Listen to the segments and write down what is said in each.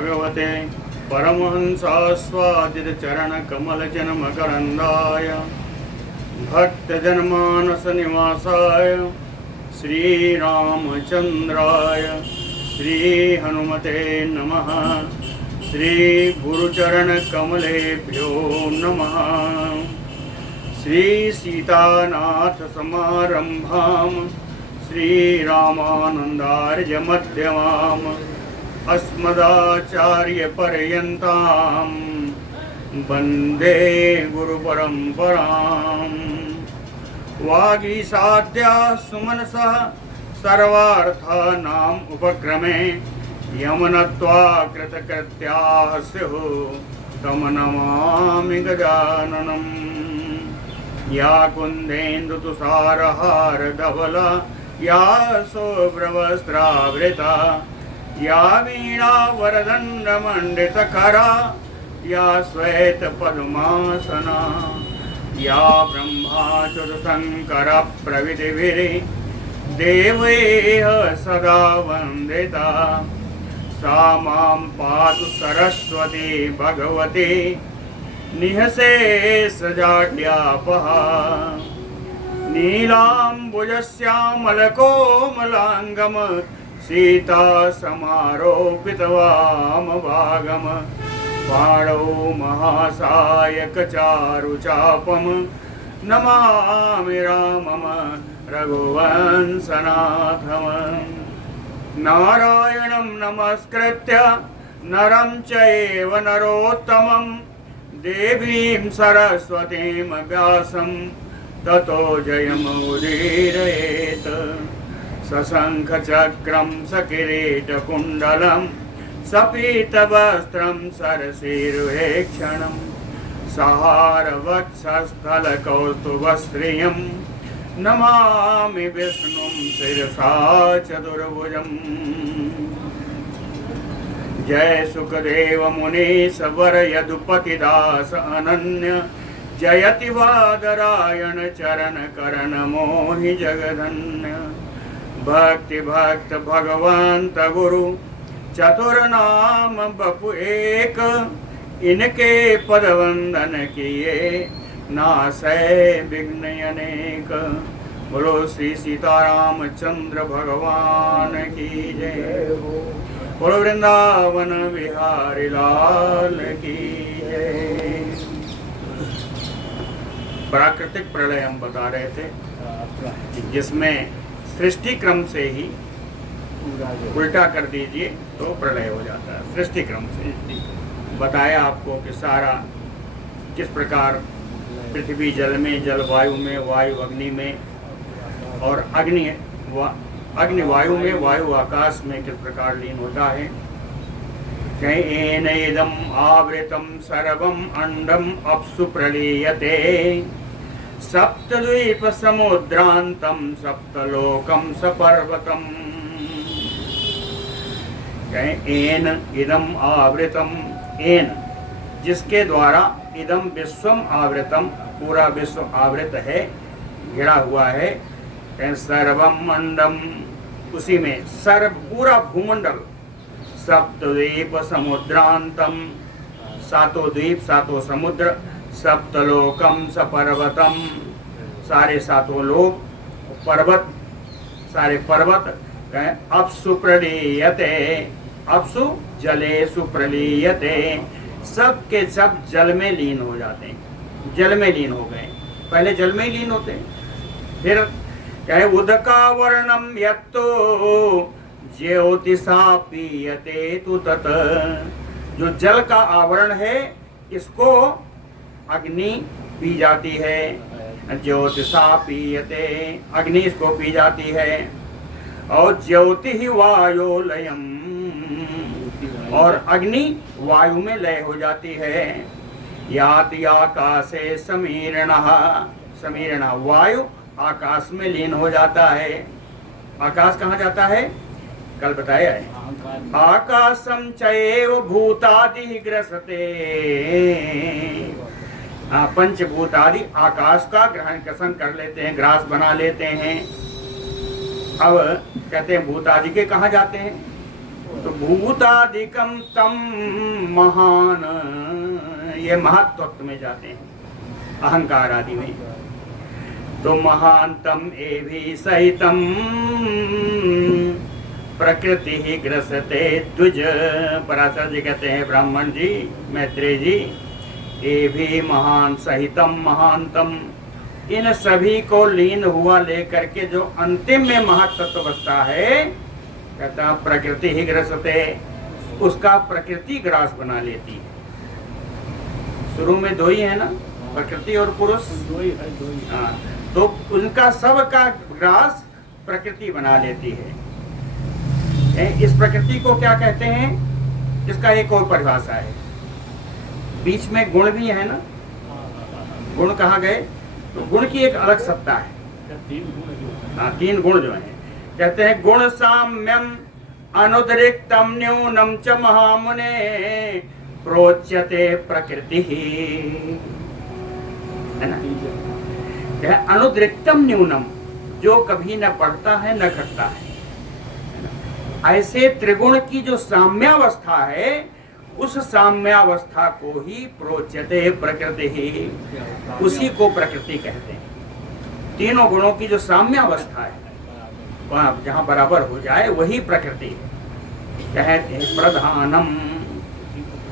भगवते परमहंसास्वादित चरण कमल जन्मकरंदाय भक्तजनमानस निवासाय श्री रामचंद्राय श्री हनुमते नमः। श्री गुरुचरण कमलेभ्यो नमः। श्री सीतानाथ समारंभाम श्री रामानंदार्य मध्यमाम अस्मदाचार्य पर्यंताम वंदे गुरु परंपराम। वागीसाद्या सुमनसः सर्वार्थानां उपक्रमे यमनत्वा कृतकृत्याः स्युः तं नमामि गजाननम्। या कुन्देन्दुतुषारहारधवला या शुभ्रवस्त्रावृता या वीणावरदण्डमण्डितकरा या श्वेतपद्मासना या ब्रह्माच्युतशङ्करप्रभृतिभिः देवैः सदा वन्दिता सा मां पातु सरस्वती भगवती निःशेषजाड्यापहा। नीलाम्बुजश्यामलकोमलाङ्गम सीता समारोपितवामभागम पाणौ महासायकचारुचापम नमामि रामम रघुवंशनाथम। नारायणं नमस्कृत्य नरं चैव नरोत्तमं देवीं सरस्वतीं व्यासं ततो जयमुदीरयेत्। सशङ्खचक्रं सकिरीटकुण्डलं सपीतवस्त्रं सरसीरुहेक्षणं सहारवक्षस्थलकौस्तुभश्रियं नमामि विष्णुं शिरसा चतुर्भुजम्। जय सुखदेव मुनीश वर यदुपतिदास अनन्य जयति वादरायण चरण करण मोहि जगधन्य। भक्ति भक्त भगवंत गुरु चतुर्नाम बपु एक इनके पद वंदन किए नासै विघ्न अनेक। बोलो श्री सीतारामचंद्र भगवान की जय। बोलो वृंदावन बिहारी लाल की जय। प्राकृतिक प्रलय हम बता रहे थे जिसमें सृष्टि क्रम से ही उल्टा कर दीजिए तो प्रलय हो जाता है। सृष्टि क्रम से बताया आपको कि सारा किस प्रकार पृथ्वी जल में, जल वायु में, वायु अग्नि में और अग्नि वायु में, वायु आकाश में किस प्रकार लीन होता है। येनेदं आवृतं सर्वं अंडम अप्सु प्रलीयते सप्तद्वीप समुद्रांतं सप्तलोकं सपर्वतम्। एन इदम आवृतम, एन जिसके द्वारा इदम विश्वम आवृतम पूरा विश्व आवृत है, घिरा हुआ है। सर्वम मंडम उसी में सर्व पूरा भूमंडल। सप्तद्वीप समुद्रांतम सातों द्वीप सातों समुद्र। सप्तलोकम सपर्वतम सारे सातों लोक। पर्वत सारे पर्वत। अपसु प्रलीयते, अपसु जलेषु प्रलीयते सब के सब जल में लीन हो जाते हैं। जल में लीन हो गए, पहले जल में ही लीन होते हैं। फिर कहे उदका वर्णम यत्तो ज्योतिषा पीयते तु तत्। जो जल का आवरण है इसको अग्नि पी जाती है। ज्योतिषा पीयते अग्नि इसको पी जाती है। और ज्योति ही वायोलयम और अग्नि वायु में लय हो जाती है। याति आकाशे समीरणः, समीरणः वायु आकाश में लीन हो जाता है। आकाश कहाँ जाता है कल बताया है। आकाशम चैव भूतादि ग्रसते। पंचभूतादि आकाश का ग्रहण कसन कर लेते हैं, ग्रास बना लेते हैं। अब कहते हैं भूतादि के कहाँ जाते हैं, तो भूतादिकम तम महान, ये महत्व में जाते हैं अहंकार आदि में। तो महानतम एवि सहितम प्रकृति ही ग्रसते द्विज। पराशर जी कहते हैं ब्राह्मण जी, मैत्रेय जी, ये भी महान सहितम महानतम, इन सभी को लीन हुआ लेकर के जो अंतिम में महत्त्व बसता है, कहता प्रकृति ही ग्रसते, उसका प्रकृति ग्रास बना लेती है। शुरू में दो ही है ना, प्रकृति और पुरुष, दो ही है। हाँ, तो उनका सब का ग्रास प्रकृति बना लेती है। इस प्रकृति को क्या कहते हैं, इसका एक और परिभाषा है। बीच में गुण भी है ना, गुण कहाँ गए, तो गुण की एक अलग सत्ता है। हाँ, 3 गुण जो हैं, कहते हैं गुण साम्यम अनुद्रिक्तम न्यूनम च महामुने प्रोच्यते प्रकृति, है ना। अनुद्रिक्तम न्यूनम, जो कभी न बढ़ता है न घटता है। ऐसे त्रिगुण की जो साम्यावस्था है, उस साम्यावस्था को ही प्रोच्यते प्रकृति ही, उसी को प्रकृति कहते हैं। तीनों गुणों की जो साम्यावस्था है, वहाँ जहाँ बराबर हो जाए वही प्रकृति है। कहते हैं प्रधानम,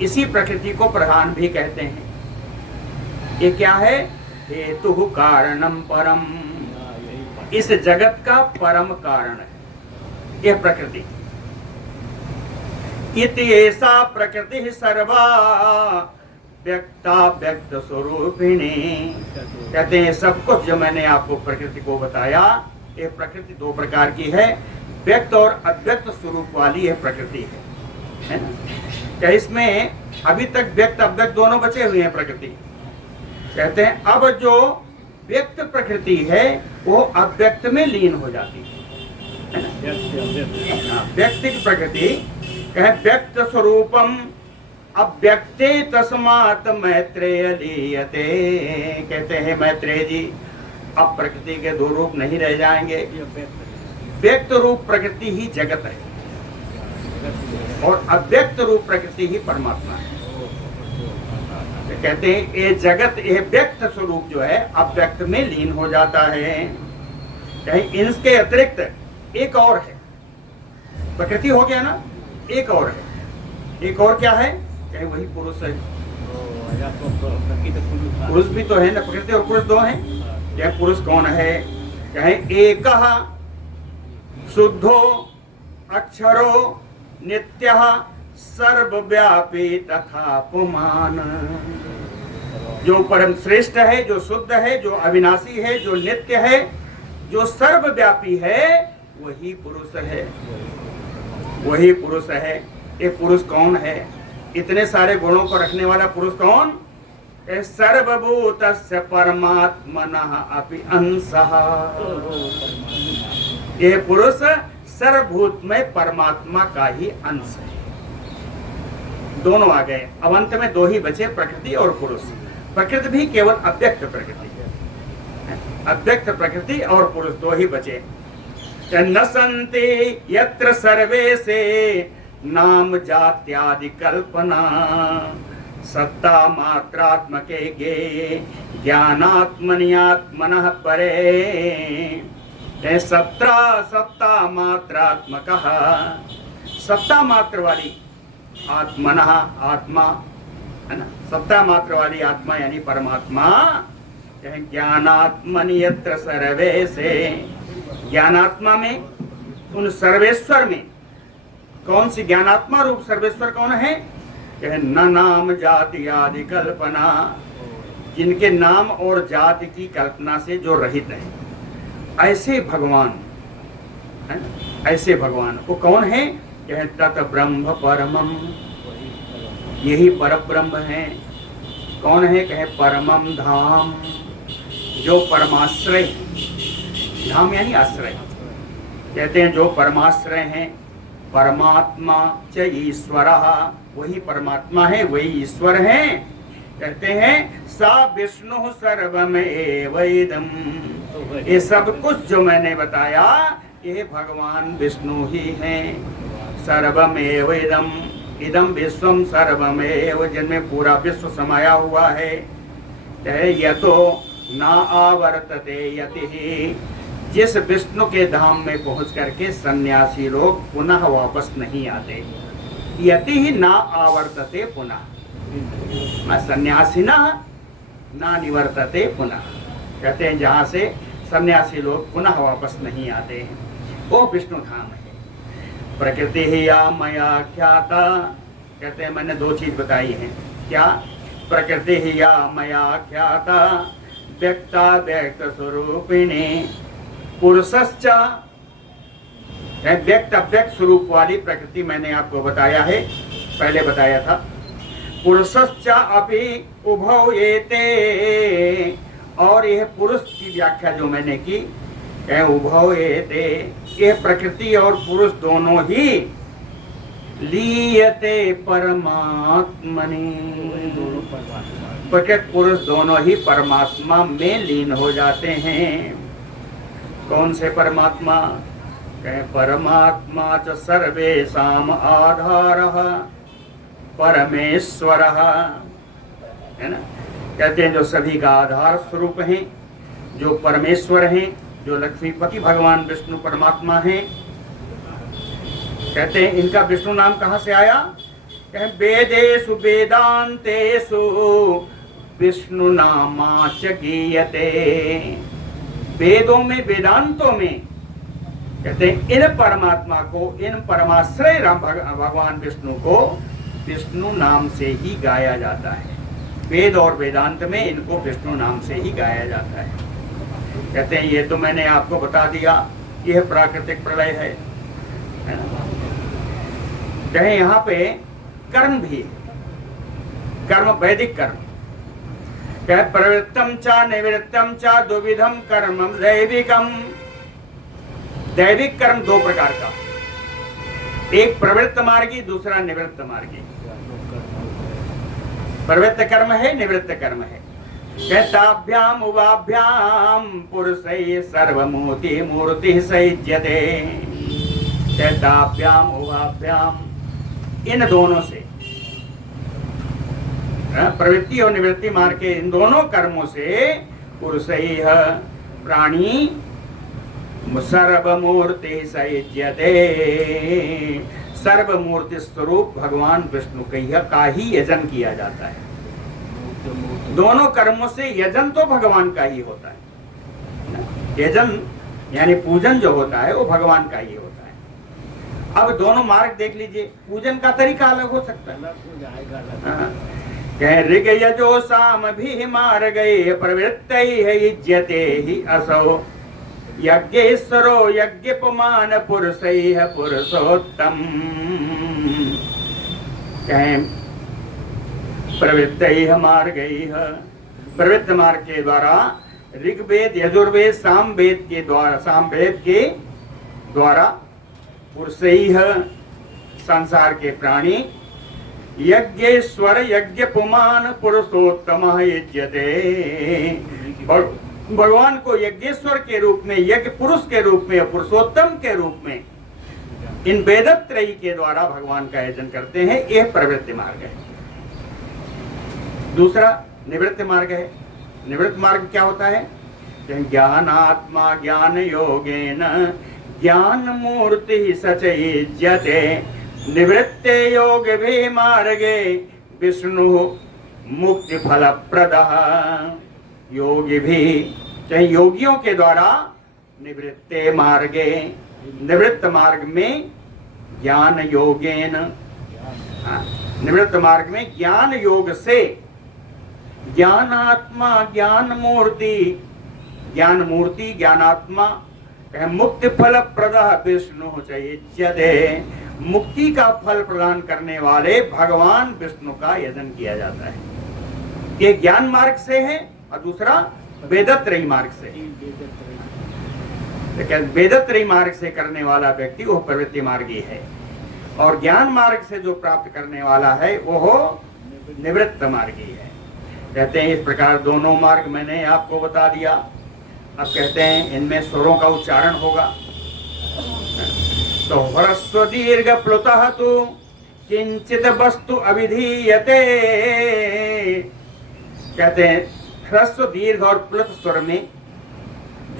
इसी प्रकृति को प्रधान भी कहते हैं। ये क्या है, हेतु कारणम परम, इस जगत का परम कारण है यह प्रकृति। इति ऐसा प्रकृति सर्वा व्यक्ता व्यक्त स्वरूपिणी, कहते हैं सब कुछ जो मैंने आपको प्रकृति को बताया, ये प्रकृति 2 प्रकार की है, व्यक्त और अव्यक्त स्वरूप वाली यह प्रकृति है ना। क्या इसमें अभी तक व्यक्त अव्यक्त दोनों बचे हुए हैं प्रकृति। कहते हैं अब जो व्यक्त प्रकृति है वो अव्यक्त में लीन हो जाती है। व्यक्त की प्रकृति कहे व्यक्त स्वरूपम अव्यक्ते तस्मात् मैत्रेय लीयते, कहते हैं मैत्रेय जी अब प्रकृति के 2 रूप नहीं रह जाएंगे, व्यक्त रूप प्रकृति ही जगत है और अव्यक्त रूप प्रकृति ही परमात्मा है। तो कहते हैं ये जगत, ये व्यक्त स्वरूप जो है अव्यक्त में लीन हो जाता है। कहीं इनके अतिरिक्त एक और है, प्रकृति हो गया ना, एक और है, एक और क्या है, कहीं वही पुरुष है। पुरुष भी तो है ना, प्रकृति और पुरुष 2 हैं। क्या पुरुष कौन है, कहें एक शुद्धो अक्षरो नित्यः सर्वव्यापी तथा पुमान, जो परम श्रेष्ठ है, जो शुद्ध है, जो अविनाशी है, जो नित्य है, जो सर्वव्यापी है, वही पुरुष है, वही पुरुष है। ये पुरुष कौन है, इतने सारे गुणों को रखने वाला पुरुष कौन, सर्वभूतस्य परमात्मनः अपि अंशः, ये पुरुष सर्वभूत में परमात्मा का ही अंश है। दोनों आ गए, अब अंत में 2 ही बचे, प्रकृति और पुरुष। प्रकृति भी केवल अव्यक्त प्रकृति है, अव्यक्त प्रकृति और पुरुष 2 ही बचे। न सन्ति यत्र सर्वे से नाम जात्यादि कल्पना, सत्ता मात्रात्मके गे ज्ञानात्मनि आत्मनः परे, सत्ता मात्रात्मकः, सत्ता मात्र वाली आत्मनः, आत्मा है ना, सत्ता मात्र वाली आत्मा यानी परमात्मा। ज्ञानात्मनि यत्र सर्वे से, ज्ञानात्मा में, उन सर्वेश्वर में, कौन सी ज्ञानात्मा रूप सर्वेश्वर कौन है, न नाम जाति आदि कल्पना, जिनके नाम और जाति की कल्पना से जो रहित है, ऐसे भगवान है ना, ऐसे भगवान वो कौन है, तत् ब्रह्म परमम, यही परब्रह्म है। कौन है, कहे परमम धाम, जो परमाश्रय, धाम यानी आश्रय, कहते हैं जो परमाश्रय हैं। परमात्मा च ईश्वरः, वही परमात्मा है, वही ईश्वर है। कहते हैं सा विष्णु सर्वमेव इदं, ये सब कुछ जो मैंने बताया ये भगवान विष्णु ही हैं। सर्वमेव इदम, इदम विश्वम सर्वमेव, जिनमें पूरा विश्व समाया हुआ है। यतो ना आवर्तते यति, जिस विष्णु के धाम में पहुंच करके सन्यासी लोग पुनः वापस नहीं आते। यति ही ना आवर्तते पुनः, सन्यासी ना निवर्तते पुनः, कहते हैं जहाँ से सन्यासी लोग पुनः वापस नहीं आते हैं, वो विष्णु धाम है। प्रकृति ही या मया ख्याता, कहते हैं मैंने दो चीज बताई हैं। क्या? प्रकृति ही या मया ख्याता व्यक्ता व्यक्त स्वरूपिणी पुरुषश्च, व्यक्त अव्यक्त स्वरूप वाली प्रकृति मैंने आपको बताया है, पहले बताया था। पुरुषश्च अपि उभौ एते, और यह पुरुष की व्याख्या जो मैंने की, उभौ एते, यह प्रकृति और पुरुष दोनों ही लीयते परमात्मनि, प्रकृति पुरुष दोनों ही परमात्मा में लीन हो जाते हैं। कौन से परमात्मा? कहे परमात्मा च सर्वेषाम आधारः परमेश्वरः, है ना। कहते हैं जो सभी का आधार स्वरूप हैं, जो परमेश्वर हैं, जो लक्ष्मीपति भगवान विष्णु परमात्मा हैं। कहते हैं इनका विष्णु नाम कहाँ से आया? कहे वेदेषु वेदांतेषु विष्णु नामा च गीयते, वेदों में वेदांतों में कहते हैं इन परमात्मा को, इन परमाश्रय राम भगवान विष्णु को विष्णु नाम से ही गाया जाता है। वेद और वेदांत में इनको विष्णु नाम से ही गाया जाता है। कहते हैं ये तो मैंने आपको बता दिया, यह प्राकृतिक प्रलय है ना। कहें यहाँ पे कर्म भी है, कर्म वैदिक कर्म, कहे प्रवृत्तम चा निवृत्तम चा द्विविधम कर्मम दैविकम। दैविक कर्म दो प्रकार का, एक प्रवृत्त मार्गी, दूसरा निवृत्त मार्गी। प्रवृत्त कर्म है, निवृत्त कर्म है। कहताभ्याम उवाभ्याम पुरुषै सर्वमूर्ति मूर्ति सयुज्यते, कहताभ्याम उवाभ्याम, इन दोनों से, प्रवृत्ति और निवृत्ति मार्ग के इन दोनों कर्मों से पुरुषै प्राणी सर्वमूर्ति सयुज्यते, सर्वमूर्ति स्वरूप भगवान विष्णु का ही यजन किया जाता है। दोनों कर्मों से यजन तो भगवान का ही होता है। यजन यानी पूजन जो होता है वो भगवान का ही होता है। अब दोनों मार्ग देख लीजिए, पूजन का तरीका अलग हो सकता है। कह ऋग यजो साम भी मार गए प्रवृत्त इज्जते ही असो, यज्ञेश्वरो यज्ञपमान पुरुषैः पुरुषोत्तम। कहें प्रवृत्तैः मार्गैः, प्रवृत्त मार्ग के द्वारा ऋग्वेद यजुर्वेद सामवेद के द्वारा, सामवेद के द्वारा पुरुषैः संसार के प्राणी, यज्ञेश्वर यज्ञपुमान पुरुषोत्तम युज्यते, और भगवान को यज्ञेश्वर के रूप में, यज्ञ पुरुष के रूप में, पुरुषोत्तम के रूप में इन वेदत्रयी के द्वारा भगवान का यजन करते हैं। यह प्रवृत्ति मार्ग है। दूसरा निवृत्ति मार्ग है। निवृत्त मार्ग क्या होता है? ज्ञानात्मा ज्ञान योगेन ज्ञान मूर्ति सचयुज्यते, निवृत्ते योग भी मार्गे विष्णु मुक्ति फल प्रदः। योगी भी, चाहे योगियों के द्वारा निवृत्ते मार्गे, निवृत्त मार्ग में ज्ञान योगेन, निवृत्त मार्ग में ज्ञान योग से ज्ञानात्मा ज्ञान मूर्ति, ज्ञान मूर्ति ज्ञानात्मा मुक्ति फल प्रदः विष्णु चाहिए, मुक्ति का फल प्रदान करने वाले भगवान विष्णु का यजन किया जाता है। ये ज्ञान मार्ग से है और दूसरा वेदत्रयी मार्ग से। लेकिन वेदत्रयी मार्ग से करने वाला व्यक्ति वो प्रवृत्ति मार्गी है, और ज्ञान मार्ग से जो प्राप्त करने वाला है वो निवृत्त मार्गी है। कहते हैं इस प्रकार दोनों मार्ग मैंने आपको बता दिया। अब कहते हैं इनमें स्वरों का उच्चारण होगा। तो ह्रस्व दीर्घ प्लुतः तु किंचित वस्तु अभिधीयते। कहते हैं ह्रस्व दीर्घ और प्लुत स्वर में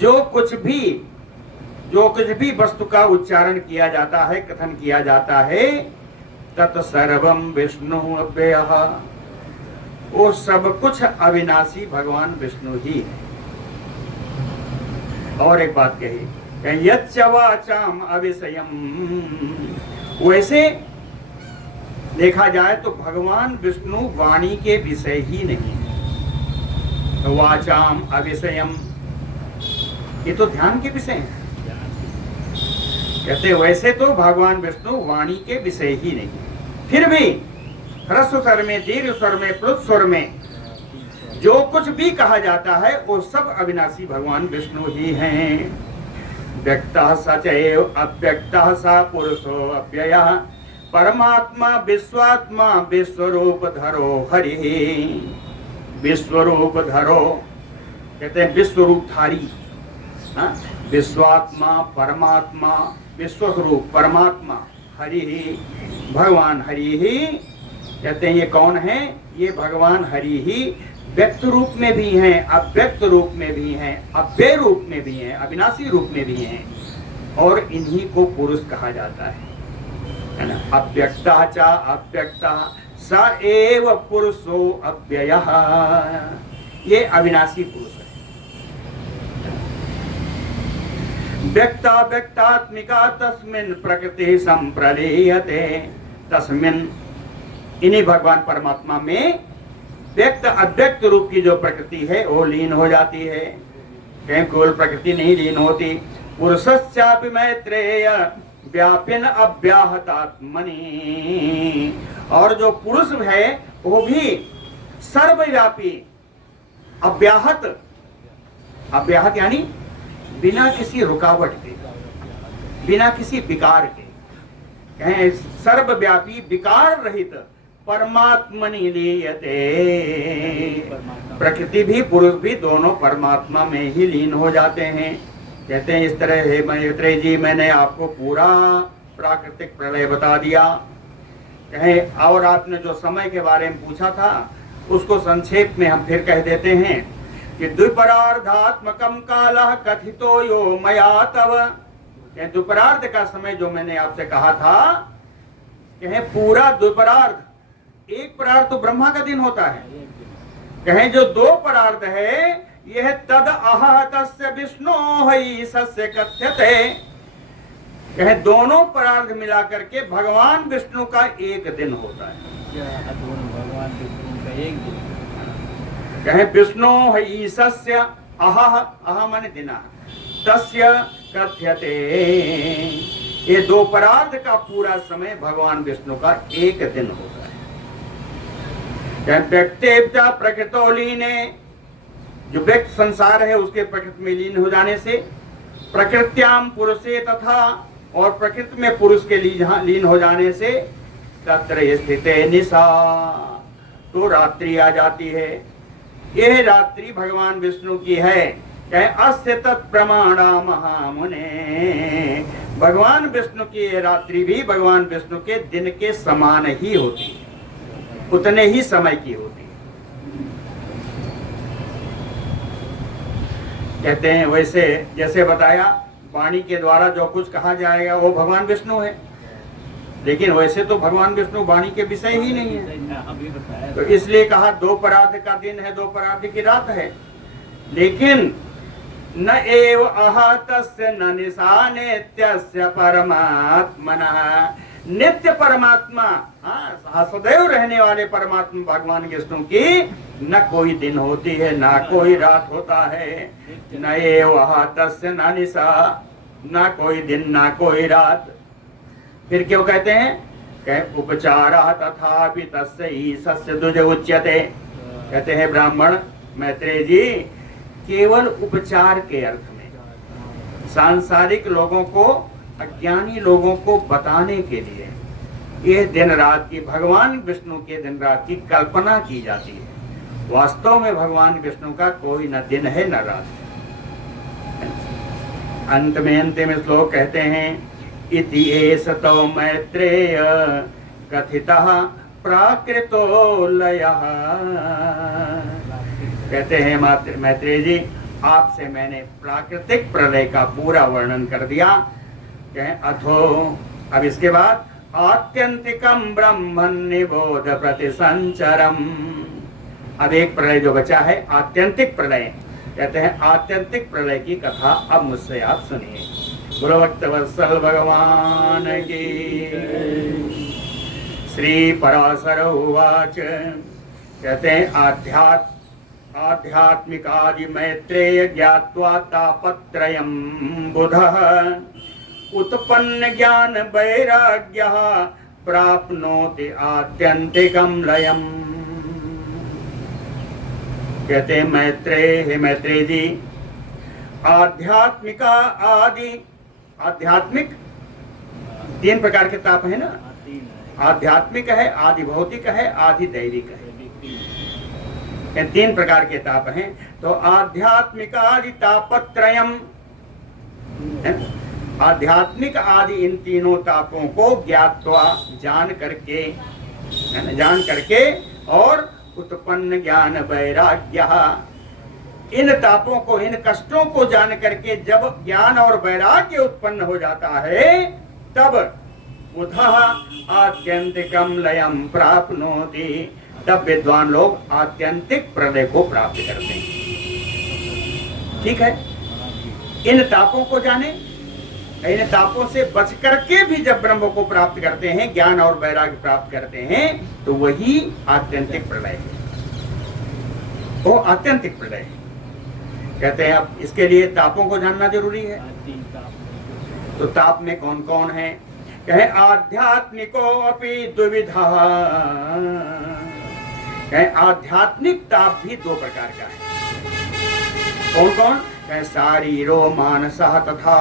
जो कुछ भी वस्तु का उच्चारण किया जाता है, कथन किया जाता है, तत्सर्वम विष्णु अव्ययः, वो सब कुछ अविनाशी भगवान विष्णु ही है। और एक बात कही, यच्च वाचाम अविषयम, वैसे देखा जाए तो भगवान विष्णु वाणी के विषय ही नहीं है। वाचाम अविषयम, ये तो ध्यान के विषय है। कहते वैसे तो भगवान विष्णु वाणी के विषय ही नहीं, फिर भी ह्रस्व स्वर में, दीर्घ स्वर में, प्लुत स्वर में जो कुछ भी कहा जाता है वो सब अविनाशी भगवान विष्णु ही हैं। व्यक्तः सचैव अव्यक्तः स पुरुषो अव्ययः परमात्मा विश्वात्मा विश्वरूप धरो हरिः। विश्वरूप धरो कहते हैं विश्वरूपधारी, विश्वात्मा परमात्मा, विश्वस्वरूप परमात्मा, हरि ही भगवान हरि ही। कहते हैं ये कौन है? ये भगवान हरि ही व्यक्त रूप में भी हैं, अव्यक्त रूप में भी हैं, अव्यय रूप में भी हैं, अविनाशी रूप में भी हैं, और इन्हीं को पुरुष कहा जाता है ना। अव्यक्ता च अव्यक्ता स एव पुरुषो अव्ययः, ये अविनाशी पुरुष है। व्यक्ता व्यक्तात्मिका तस्मिन् प्रकृति संप्रलीयते, तस्मिन् इन्हीं भगवान परमात्मा में व्यक्त अव्यक्त रूप की जो प्रकृति है वो लीन हो जाती है, कहीं केवल प्रकृति नहीं लीन होती। पुरुषश्चापि मैत्रेय व्यापिन अव्याहतात्मनि, और जो पुरुष है वो भी सर्वव्यापी, अव्याहत, अव्याहत यानी बिना किसी रुकावट के, बिना किसी विकार के, कहें सर्वव्यापी विकार रहित परमात्मनि लीयते। प्रकृति भी पुरुष भी दोनों परमात्मा में ही लीन हो जाते हैं। कहते हैं इस तरह हे मैत्रेय जी, मैंने आपको पूरा प्राकृतिक प्रलय बता दिया। कहें और आपने जो समय के बारे में पूछा था उसको संक्षेप में हम फिर कह देते हैं कि द्विपरार्धात्मकम कालः कथितो यो मया तव। द्विपरार्ध का समय जो मैंने आपसे कहा था, कहें पूरा द्विपरार्ध, एक परार्ध तो ब्रह्मा का दिन होता है, कहें जो दो परार्ध है यह तद अह तस्य विष्णो ईशस्य कथ्यते। कहें दोनों परार्ध मिला करके भगवान विष्णु का एक दिन होता है। भगवान विष्णु का एक दिन, कहें विष्णु ईशस्य अह, अह माने दिना, तस्य कथ्यते, ये दो परार्ध का पूरा समय भगवान विष्णु का एक दिन होता है। व्यक्तेभ्यः प्रकृतो लीने, जो व्यक्त संसार है उसके प्रकृति में लीन हो जाने से, प्रकृत्याम पुरुषे तथा, और प्रकृति में पुरुष के लीन हो जाने से, तत्र स्थिते निशा, तो रात्रि आ जाती है। यह रात्रि भगवान विष्णु की है। कहे अस्य तत्प्रमाणा महामुने, भगवान विष्णु की रात्रि भी भगवान विष्णु के दिन के समान ही होती है, उतने ही समय की होती है। कहते हैं वैसे जैसे बताया वाणी के द्वारा जो कुछ कहा जाएगा वो भगवान विष्णु है, लेकिन वैसे तो भगवान विष्णु वाणी के विषय ही नहीं है। तो इसलिए कहा दो परार्ध का दिन है, दो परार्ध की रात है। लेकिन न एव अह तस्य न निशा नित्यस्य परमात्मना, नित्य परमात्मा, सदैव रहने वाले परमात्मा भगवान विष्णु की न कोई दिन होती है न कोई रात होता है। न एव अह तस्य न निशा, न कोई दिन न कोई रात। फिर क्यों कहते हैं? कह उपचारः तथापि तस्य ईशस्य द्विज उच्यते। कहते हैं ब्राह्मण मैत्रेय जी, केवल उपचार के अर्थ में, सांसारिक लोगों को, अज्ञानी लोगों को बताने के लिए यह दिन रात की, भगवान विष्णु के दिन रात की कल्पना की जाती है। वास्तव में भगवान विष्णु का कोई न दिन है न रात है। अंत में अंतिम श्लोक कहते हैं इति एष तव मैत्रेय कथितः प्राकृतो लयः। कहते हैं मैत्रेय जी, आपसे मैंने प्राकृतिक प्रलय का पूरा वर्णन कर दिया। अथो, अब इसके बाद आत्यंतिकम ब्रह्मन् निबोध प्रतिसंचरम। अब एक प्रलय जो बचा है, आत्यंतिक प्रलय। कहते हैं आत्यंतिक प्रलय की कथा अब मुझसे आप सुनिए। गुरु भक्तवत्सल भगवान की। श्री पराशर उवाच। कहते हैं आध्यात्मिकादि मैत्रेय ज्ञात्वा तापत्रयं बुधः उत्पन्न ज्ञान वैराग्यः प्राप्नोति आत्यंतिकं लयम्। कहते हैं मैत्रेय जी, आध्यात्मिक 3 प्रकार के ताप है ना। आध्यात्मिक है, आदि भौतिक है, आदि दैविक है। 3 प्रकार के ताप हैं। तो आध्यात्मिक आदि तापत्रयम, आध्यात्मिक आदि इन तीनों तापों को ज्ञात्वा जान करके और उत्पन्न ज्ञान वैराग्य, इन तापों को, इन कष्टों को जान करके जब ज्ञान और वैराग्य उत्पन्न हो जाता है, तब बुधः आत्यंतिकम लयम प्राप्नोति, तब विद्वान लोग आत्यंतिक प्रलय को प्राप्त करते हैं। ठीक है, इन तापों को जाने, इन तापों से बच करके भी जब ब्रह्म को प्राप्त करते हैं, ज्ञान और वैराग्य प्राप्त करते हैं, तो वही आत्यंतिक प्रलय है। वो आत्यंतिक प्रलय है। कहते हैं अब इसके लिए तापों को जानना जरूरी है। तो ताप में कौन कौन है? कहे आध्यात्मिको अपि द्विविधा। कहे आध्यात्मिक ताप भी 2 प्रकार का है। कौन कौन? कहे शारीरो मानसः तथा।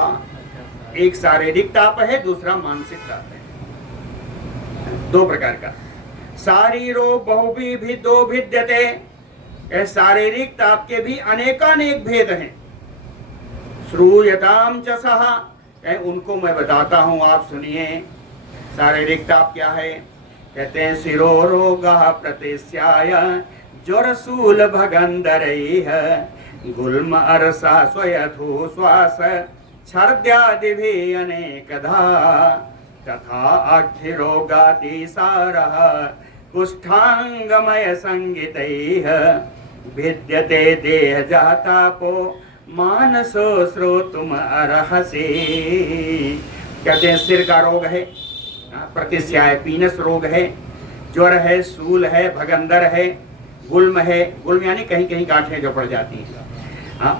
एक शारीरिक ताप है, दूसरा मानसिक ताप है। 2 प्रकार का। शारीरो बहुविधो भिद्यते। शारीरिक ताप के भी अनेकानेक भेद हैं। श्रूयताम च सः, उनको मैं बताता हूं, आप सुनिए। शारीरिक ताप क्या है? कहते हैं शिरो रोगः प्रतिस्याय ज्वरशूल भगंधरैः गुल्म अरसा स्वयथु श्वास छर्द्यादिभिः अनेकधा तथा अक्षिरोगातिसारः कुष्ठांगमय संगितैः भिद्यते देहजातापो मानसो श्रोतुम अर्हसि। कहते हैं सिर का रोग है, प्रतिस्याय पीनस रोग है, ज्वर है, सूल है, भगंदर है, गुल्म है। गुल्म यानी कहीं कहीं गांठें जो पड़ जाती हैं।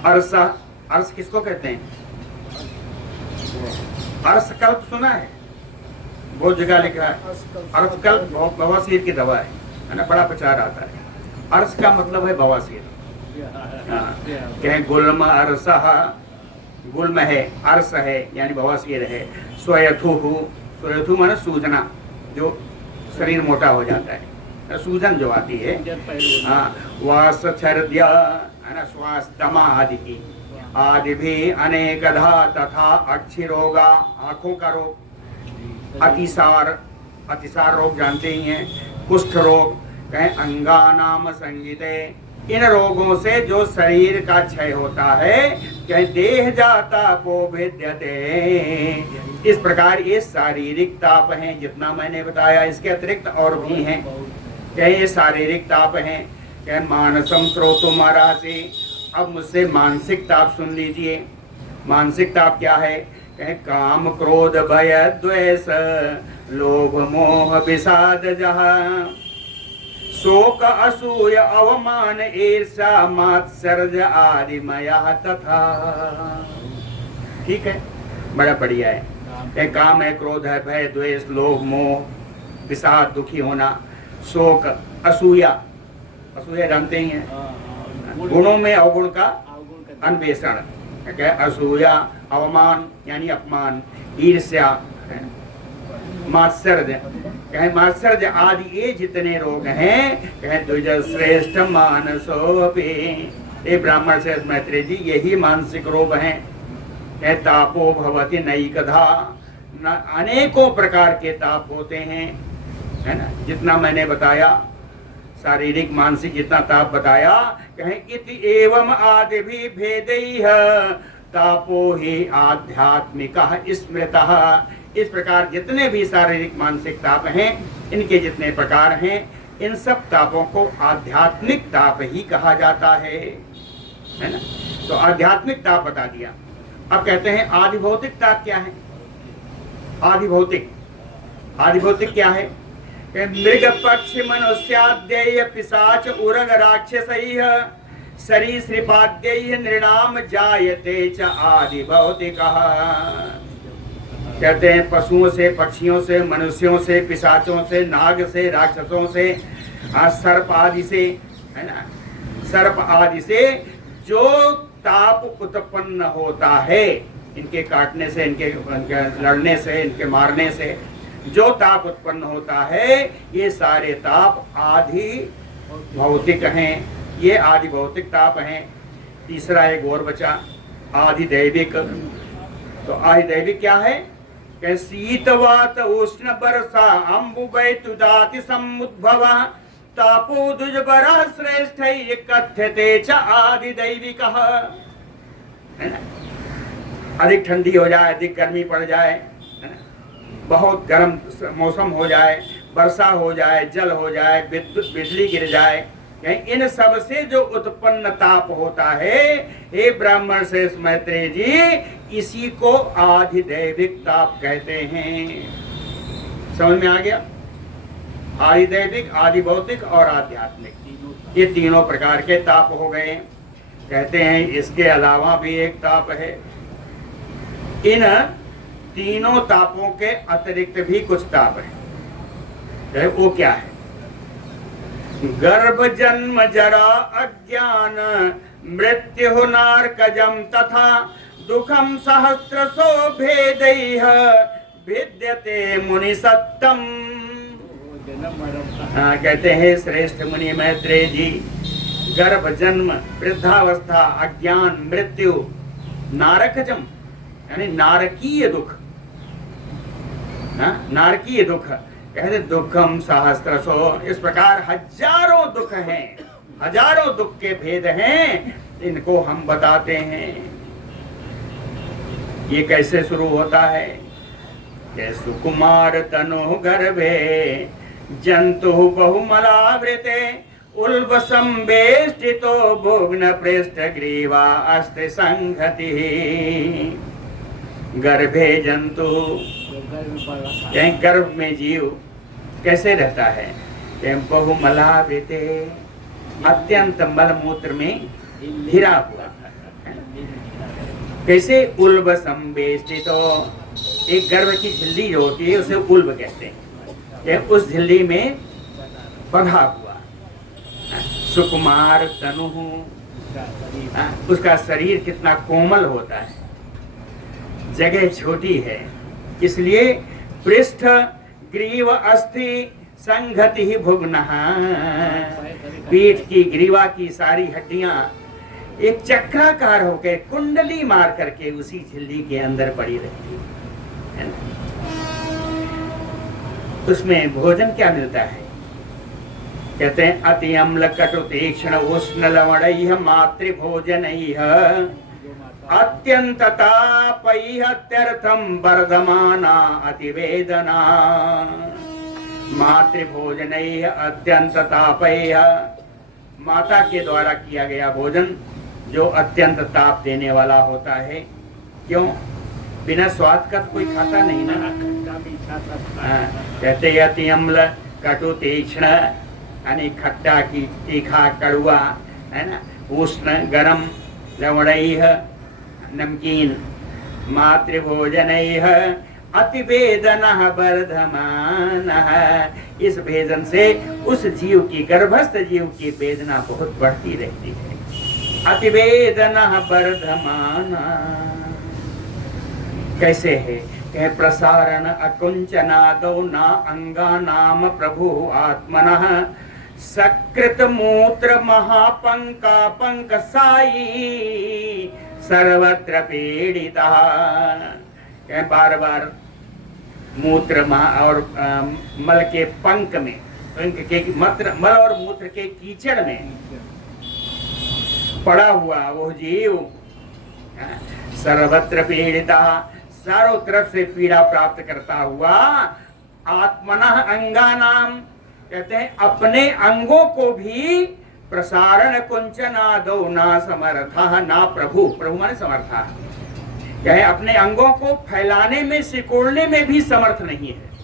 अर्श, अर्श किसको कहते हैं? अर्शकल्प सुना है? बहुत जगह लिखा है अर्शकल्प बवासीर की दवा है ना, बड़ा प्रचार आता है। अर्श का मतलब है बवासीर। कहें गुल्म अर्शः, गुल्म है, अर्श है यानी बवासीर है। स्वयथुः, स्वयथु माने सूजना, जो शरीर मोटा हो जाता है, सूजन जो आती है। वास छर्द्य है ना, श्वास दमा आदि की, आदि भी अनेकधा तथा अक्षिरोगा, आंखों का रोग, अतिसार, अतिसार रोग जानते ही हैं, कुष्ठ रोग, कहें अंगानाम संगिते। इन रोगों से जो शरीर का क्षय होता है, कहें देह जाता को भिद्यते। इस प्रकार ये शारीरिक ताप हैं जितना मैंने बताया। इसके अतिरिक्त और भी हैं। कहें ये शारीरिक ताप हैं। कहें मानसम श्रोतुम अर्हसि। अब मुझसे मानसिक ताप सुन लीजिए। मानसिक ताप क्या है? कहें काम क्रोध भय द्वेष लोभ मोह विषाद जहाँ शोक असूय अवमान ईर्षा मात्सर्य आदि मया तथा। ठीक है, बड़ा बढ़िया है। काम है, क्रोध है, भय द्वेष लोभ मोह विषाद दुखी होना, शोक, असूया, असूया जानते ही हैं, गुणों में अवगुण का अन्वेषण। असूया अवमान यानी अपमान, ईर्ष्या, मात्सर्य, कहें मात्सर्य आदि ये जितने रोग हैं, कहें द्विज श्रेष्ठ मानसोपि। ये ब्राह्मण श्रेष्ठ मैत्रेय जी यही मानसिक रोग हैं। कहें तापो भवति नैकधा, अनेकों प्रकार के ताप होते हैं, है ना। जितना मैंने बताया शारीरिक मानसिक जितना ताप बताया, कहें इति एवं आदि भी भेदैः तापो ही आध्यात्मिक स्मृतः। इस प्रकार जितने भी शारीरिक मानसिक ताप हैं, इनके जितने प्रकार हैं, इन सब तापों को आध्यात्मिक ताप ही कहा जाता है ना। तो आध्यात्मिक ताप बता दिया। अब कहते हैं आदि भौतिक ताप क्या है। आदि भौतिक क्या है? मृग पक्षी मनुष्याद्यय पिशाच उरग राक्षसैः सरीसृपाद्यैः नृणाम जायते च आदि भौतिकः। कहते हैं पशुओं से, पक्षियों से, मनुष्यों से, पिशाचों से, नाग से, राक्षसों से, सर्प आदि से, है ना, सर्प आदि से जो ताप उत्पन्न होता है, इनके काटने से, इनके लड़ने से, इनके मारने से जो ताप उत्पन्न होता है, ये सारे ताप आदि भौतिक हैं। ये आदि भौतिक ताप हैं। तीसरा एक और बचा आदि दैविक। तो आदि दैविक क्या है? शीतवात उष्ण वर्षा अम्बुवैतुदाति समुद्भव तापो दुर्जबरः श्रेष्ठ कथ्यते च आदि दैविक। है ना, अधिक ठंडी हो जाए, अधिक गर्मी पड़ जाए, है ना, बहुत गर्म मौसम हो जाए, वर्षा हो जाए, जल हो जाए, विद्युत बिजली गिर जाए, इन सब से जो उत्पन्न ताप होता है, हे ब्राह्मण श्रेष्ठ मैत्रेय जी, इसी को आधिदैविक ताप कहते हैं। समझ में आ गया? आधिदैविक, आदि भौतिक और आध्यात्मिक, ये तीनों प्रकार के ताप हो गए। कहते हैं इसके अलावा भी एक ताप है। इन तीनों तापों के अतिरिक्त भी कुछ ताप है। वो क्या है? गर्भ जन्म जरा अज्ञान मृत्यु नारकजम तथा दुखम सहस्रसो भेदैः भिद्यते मुनि सत्तम। कहते हैं श्रेष्ठ मुनि मैत्रेय जी, गर्भ जन्म, वृद्धावस्था, अज्ञान, मृत्यु, नारकजम यानी नारकीय दुख, नारकीय दुख, कहते दुखम सहस्रसो, इस प्रकार हजारों दुख हैं, हजारों दुख के भेद हैं, इनको हम बताते हैं। ये कैसे शुरू होता है? कि सुकुमार तनु गर्भे जंतु बहुमलावृते उल्बसम बेष्टितो भुग्न पृष्ठ ग्रीवा अस्ति संघति। गर्भे जंतु, कहीं गर्भ में जीव कैसे रहता है? बहुमलावृते, अत्यंत मलमूत्र में घिरा हुआ। कैसे? उल्बसम बेष्टितो, एक गर्भ की झिल्ली जो होती है उसे उल्ब कहते हैं, उस झिल्ली में बंधा हुआ। सुकुमार तनु, उसका शरीर कितना कोमल होता है, जगह छोटी है, इसलिए पृष्ठ ग्रीव अस्थि संघति ही भुग्नः, पीठ की ग्रीवा की सारी हड्डियां एक चक्राकार होकर कुंडली मार करके उसी झिल्ली के अंदर पड़ी रहती है। उसमें भोजन क्या मिलता है? कहते हैं अति अम्ल कटु तीक्ष्ण उष्ण लवणैः मातृभोजनैः अत्यंत तापैः अत्यर्थम वर्धमाना अतिवेदना। मातृभोजनैः अत्यंत तापैः, माता के द्वारा किया गया भोजन जो अत्यंत ताप देने वाला होता है। क्यों? बिना स्वाद का कोई खाता नहीं ना। कहते हैं अति अम्ल कटु तीक्ष्ण यानी खट्टा की तीखा कड़ुआ, है ना, उष्ण गरम, लवणैः नमकीन, मातृभोजनैः अतिवेदनः वर्धमानः, इस भेदन से उस जीव की, गर्भस्थ जीव की वेदना बहुत बढ़ती रहती है। अतिवेदनः वर्धमानः कैसे है? कह प्रसारण अकुंचनादो ना अंगानाम प्रभु आत्मनः सकृत मूत्र महापंका पंकसाई सर्वत्र पीड़िता। बार बार मूत्र और मल के पंक में, पंक के मल और मूत्र के कीचड़ में पड़ा हुआ वो जीव सर्वत्र पीड़िता, चारों तरफ से पीड़ा प्राप्त करता हुआ, आत्मनः अंगानाम, कहते हैं अपने अंगों को भी प्रसारण कुंचनादो ना समर्था, ना प्रभु, प्रभु माने समर्था, क्या है अपने अंगों को फैलाने में सिकोड़ने में भी समर्थ नहीं है।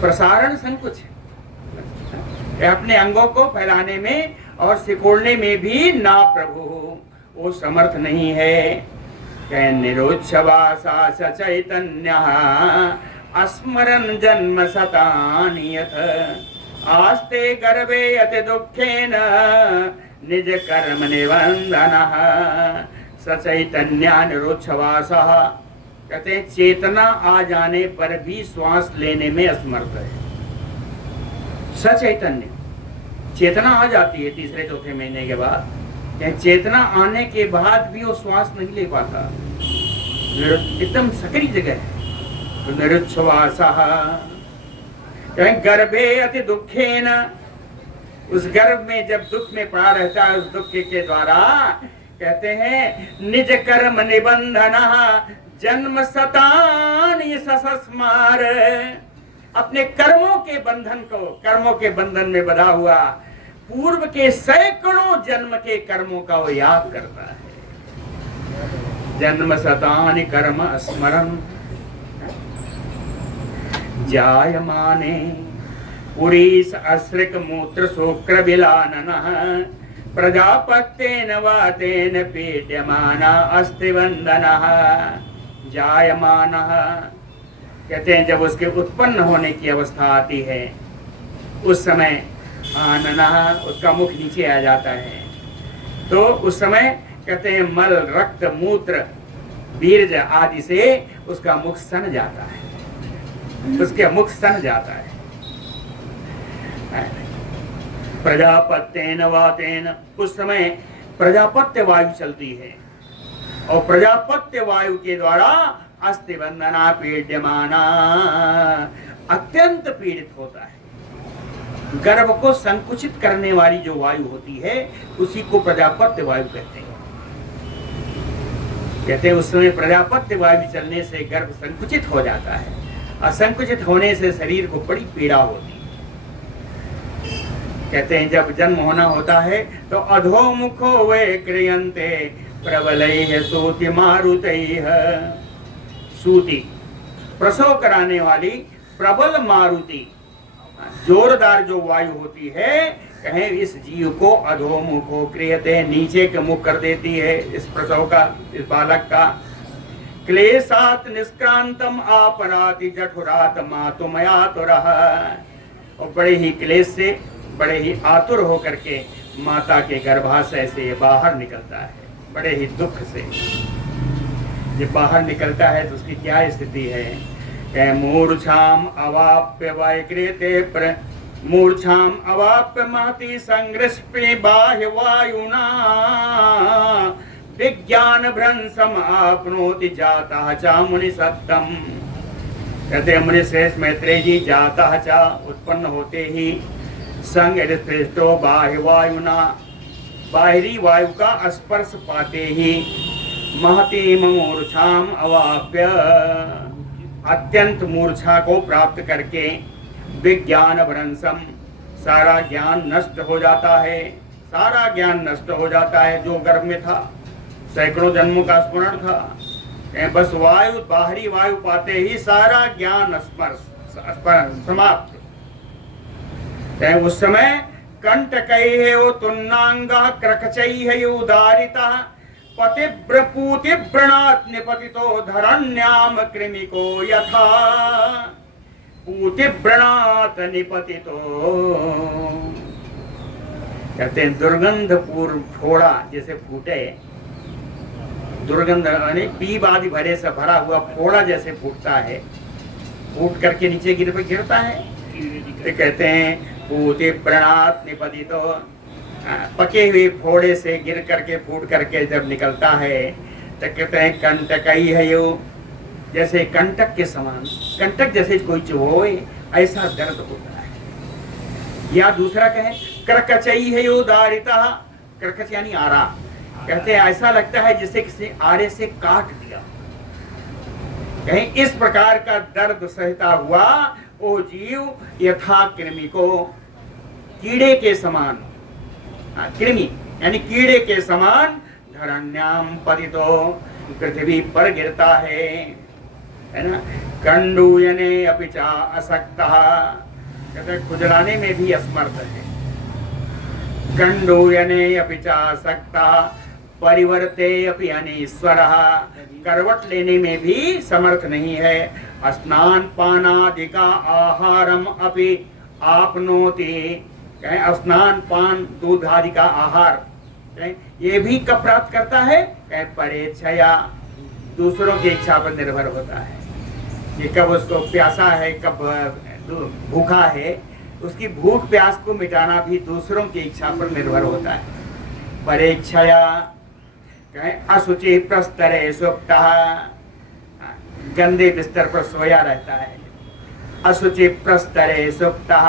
प्रसारण संकुच है, अपने अंगों को फैलाने में और सिकोड़ने में भी ना प्रभु वो समर्थ नहीं है। निरोच्छवासा चैतन्य अस्मरन् जन्म शतानि यथ आस्ते गर्भे अति दुखेन निज कर्म निबंधनः सचैतन्य निरोच्छवासः, कहते हैं चेतना आ जाने पर भी श्वास लेने में असमर्थ है। सचैतन्य, चेतना आ जाती है तीसरे चौथे महीने के बाद, चेतना आने के बाद भी वो श्वास नहीं ले पाता, एकदम सक्रिय जगह है। तो निरुच्छ्वासः, गर्भे अति दुखेन, उस गर्भ में जब दुख में पड़ा रहता है, उस दुख के द्वारा कहते हैं निज कर्म निबंधनः जन्म शतानि ससस्मार, अपने कर्मों के बंधन को, कर्मों के बंधन में बंधा हुआ पूर्व के सैकड़ों जन्म के कर्मों का वो याद करता है। जन्म शतानि कर्म स्मरण जायमाने पुरीश अश्रिक मूत्र शुक्र विलाननः प्रजापत्येन वातेन पीड्यमाना अस्ति वंदनः जायमानः, कहते हैं जब उसके उत्पन्न होने की अवस्था आती है उस समय आननः, उसका मुख नीचे आ जाता है, तो उस समय कहते हैं मल रक्त मूत्र बीर्ज आदि से उसका मुख सन जाता है, उसके मुख सन जाता है। प्रजापत्येन वातेन, उस समय प्रजापत्य वायु चलती है और प्रजापत्य वायु के द्वारा अस्ति वंदना पीड्यमाना, अत्यंत पीड़ित होता है। गर्भ को संकुचित करने वाली जो वायु होती है उसी को प्रजापत्य वायु कहते हैं। कहते हैं उस समय प्रजापत्य वायु चलने से गर्भ संकुचित हो जाता है, और संकुचित होने से शरीर को बड़ी पीड़ा होती है। कहते हैं जब जन्म होना होता है तो अधोमुखो वे क्रियन्ते प्रबलैः सूति मारुतैः, सूति प्रसव कराने वाली प्रबल मारुति, जोरदार जो वायु होती है, कहें इस जीव को अधोमुखो क्रियते, नीचे के मुख कर देती है इस प्रसव का, इस बालक का। क्लेशात निष्क्रांतम आपराति जठुरात मातुमयातुरः, और बड़े ही क्लेश से, बड़े ही आतुर होकर के माता के गर्भाशय से बाहर निकलता है, बड़े ही दुख से जब बाहर निकलता है तो उसकी क्या स्थिति है। मूर्छाम अवाप्य वैकृते मूर्छाम अवाप्य महति संग्रस्पे बाह्य वायुना विज्ञान भ्रंशम आपनोति जाता चा मुनि सत्तम, कहते मुनि श्रेष्ठ मैत्रेय जी, जाता चा उत्पन्न होते ही संगृष्टो बाह्य वायुना, बाहरी वायु का स्पर्श पाते ही महती मूर्छाम अवाप्य, अत्यंत मूर्छा को प्राप्त करके विज्ञान भ्रंशम, सारा ज्ञान नष्ट हो जाता है, सारा ज्ञान नष्ट हो जाता है जो गर्भ में था, सैकड़ों जन्मों का स्मरण था। बस वायु, बाहरी वायु पाते ही सारा ज्ञान स्पर्श समाप्त। उस समय कंटकैः तुन्नांगः क्रकचैः उदारितः पतिव्रपूतिव्रणात् निपतितो धरण्याम कृमिको यथा पूतिव्रणात् निपतितो, कहते हैं दुर्गंध पूर्व फोड़ा जैसे फूटे, दुर्गंध यानी पीप आदि भरे से भरा हुआ फोड़ा जैसे फूटता है, फूट करके नीचे गिरता है, तो कहते हैं पूतिव्रणात् निपतितो, पके हुए फोड़े से गिर करके फूट करके जब निकलता है तो कहते हैं कंटकैः जैसे कंटक के समान, कंटक जैसे कोई चुभोए ऐसा दर्द होता है। या दूसरा कहे करकचई है उदारिता, करकच यानी आरा, कहते हैं ऐसा लगता है जैसे किसी आरे से काट दिया। कहीं इस प्रकार का दर्द सहता हुआ ओ जीव यथा कृमि को, कीड़े के समान, कृमि यानी कीड़े के समान धरण्याम पतितो, पृथ्वी पर गिरता है ना। कंडूयने अपिचा असक्ता, कहते खुजलाने में भी असमर्थ है। कंडूयने अपिचा असक्ता परिवर्ते अपि अनीश्वरः, करवट लेने में भी समर्थ नहीं है। स्नान पानादिका आहारम अपि आपनोति, स्नान पान दूध आदि का आहार ये भी कब प्राप्त करता है? परेच्छया, दूसरों की इच्छा पर निर्भर होता है कि कब उसको प्यासा है, कब भूखा है, उसकी भूख प्यास को मिटाना भी दूसरों की इच्छा पर निर्भर होता है। परेच्छया असुचि प्रस्तरे सुप्ता, गंदे बिस्तर पर सोया रहता है। असुचि प्रस्तरे सुप्ता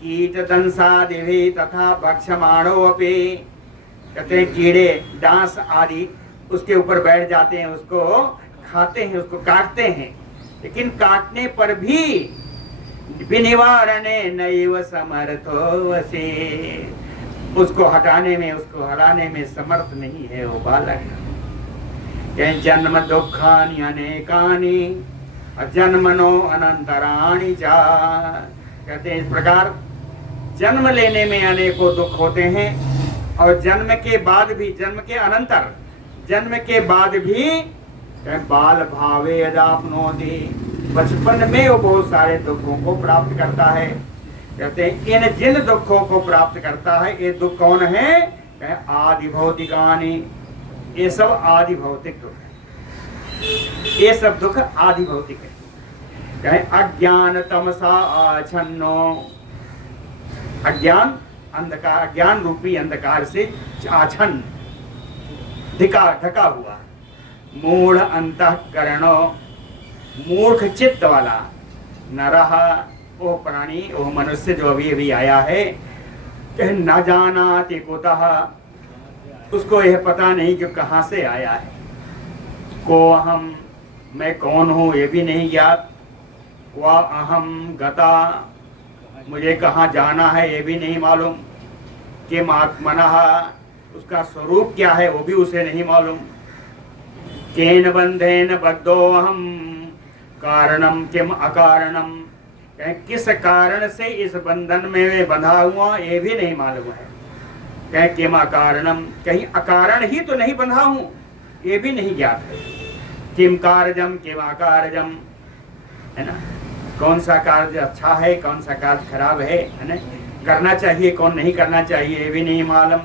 कीट दंसादि भी तथा भक्षमाणो अपि, कहते हैं कीड़े डांस आदि उसके ऊपर बैठ जाते हैं, उसको खाते हैं, उसको काटते हैं, लेकिन काटने पर भी विनिवारणे नैव समर्थो वसे, उसको हटाने में, उसको हराने में समर्थ नहीं है वो बालक। जन्म दुखानि अनेकानि जन्मनो अनंतराणि चा, कहते हैं इस प्रकार जन्म लेने में अनेकों दुख होते हैं और जन्म के बाद भी, जन्म के अनंतर, जन्म के बाद भी बाल भावे यदाप्नोति, बचपन में वो बहुत सारे दुखों को प्राप्त करता है। कहते हैं इन जिन दुखों को प्राप्त करता है ये दुख कौन है? आदि भौतिकानि, ये सब आदि भौतिक दुख है, ये सब दुख आदि भौतिक है। कहे अज्ञान तमसा आच्छन्नो, अज्ञान अंधकार, ज्ञान रूपी अंधकार से आच्छन्न ढका हुआ, मूढ़ अंतःकरणो, मूर्ख चित्त वाला नरह, वो प्राणी, वो मनुष्य जो अभी आया है, न जानाति कुतः, उसको यह पता नहीं कि कहाँ से आया है। को अहम, मैं कौन हूँ ये भी नहीं ज्ञात। क्वा अहम गता, मुझे कहाँ जाना है ये भी नहीं मालूम। किम आत्मनः, उसका स्वरूप क्या है वो भी उसे नहीं मालूम। केन बंधेन बद्धो अहम, कारणम किम अकारणम, किस कारण से इस बंधन में बंधा हुआ ये भी नहीं मालूम है। कहीं किम अकारणम, कहीं अकारण ही तो नहीं बंधा हूँ ये भी नहीं ज्ञात है। किम कार्यम किम अकार्यम, है ना, कौन सा कार्य अच्छा है कौन सा कार्य खराब है ना, करना चाहिए कौन नहीं करना चाहिए ये भी नहीं मालूम।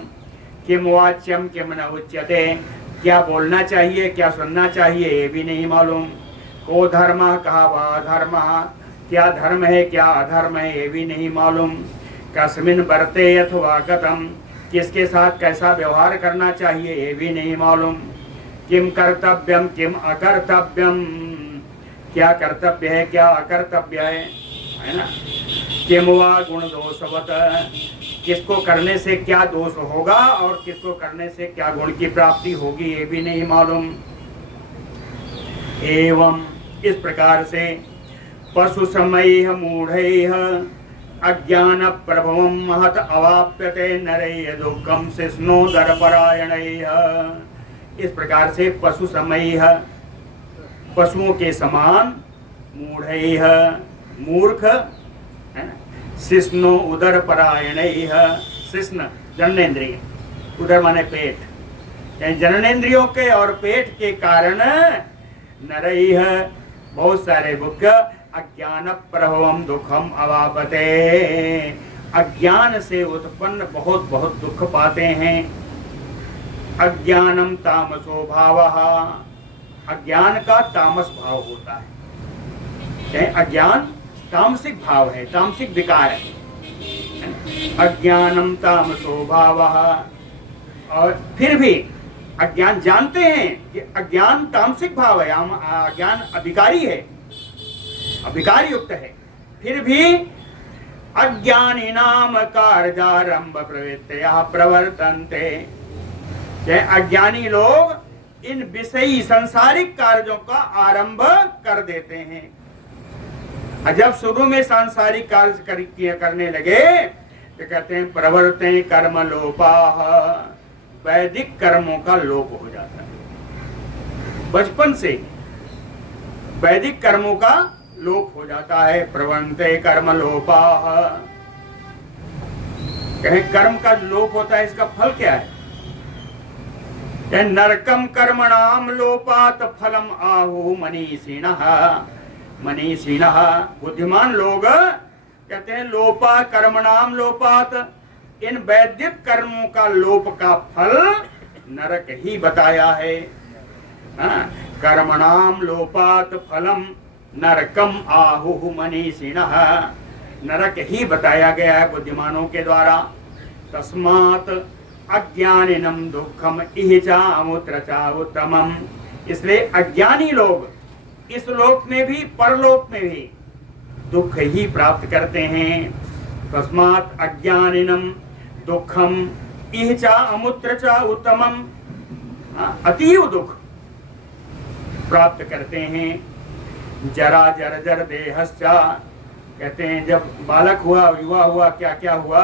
किम वाच्यम किम न उच्यते, क्या बोलना चाहिए क्या सुनना चाहिए ये भी नहीं मालूम। को धर्म कहा वा धर्म, क्या धर्म है क्या अधर्म है ये भी नहीं मालूम। कस्मिन वर्ते अथवा कथम, किसके साथ कैसा व्यवहार करना चाहिए ये भी नहीं मालूम। किम कर्तव्यम किम अकर्तव्यम, क्या कर्तव्य है क्या अकर्तव्य है ना। किम वा गुण दोषवत, किसको करने से क्या दोष होगा और किसको करने से क्या गुण की प्राप्ति होगी ये भी नहीं मालूम। एवं इस प्रकार से पशु समयः मूढ़ैः अज्ञान प्रभवं महत अवाप्यते नरैः दुःखं शिष्णोदरपरायणैः। इस प्रकार से पशु समयः, पशुओं के समान, मूढ़ैः मूर्ख, है ना, शिष्णो उदर परायणैः, शिष्ण जननेन्द्रिय, उदर माने पेट, जननेन्द्रियों के और पेट के कारण नरैः बहुत सारे दुख, अज्ञान प्रभवम दुखम अवापते, अज्ञान से उत्पन्न बहुत बहुत दुख पाते हैं। अज्ञानम तामसो भावः, अज्ञान का तामस भाव होता है। अज्ञान तामसिक भाव है, तामसिक विकार है। अज्ञानम तामसो भावः, और फिर भी अज्ञान जानते हैं कि अज्ञान तामसिक भाव है, अज्ञान अभिकारी है, अभिकार युक्त है, फिर भी अज्ञानी नाम कार्यारंभ प्रवृत्तयः प्रवर्तन्ते। अज्ञानी लोग इन विषयी सांसारिक कार्यों का आरंभ कर देते हैं। जब शुरू में सांसारिक कार्य करने लगे तो कहते हैं प्रवर्ते कर्म लोपाः, वैदिक कर्मों का लोप हो जाता है। बचपन से वैदिक कर्मों का लोप हो जाता है। प्रवर्ते कर्म लोपाः, कहें कर्म का लोप होता है, इसका फल क्या है? नरकम कर्मणाम लोपात फलम आहु मनीषिणः। मनीषिणः बुद्धिमान लोग कहते हैं लोपा कर्मणाम लोपात, इन वैदिक कर्मों का लोप का फल नरक ही बताया है। कर्मणाम लोपात फलम नरकम आहु मनीषिणः, नरक ही बताया गया है बुद्धिमानों के द्वारा। तस्मात् अज्ञानिनम दुखम इहचामुत्र च उत्तमम, इसलिए अज्ञानी लोग इस लोक में भी परलोक में भी दुख ही प्राप्त करते हैं। तस्मात् अज्ञानिनम दुखम इहचामुत्र च उत्तमम, अतीव दुख प्राप्त करते हैं। जरा जर्जर देहस्चा, कहते हैं जब बालक हुआ, युवा हुआ, क्या क्या हुआ,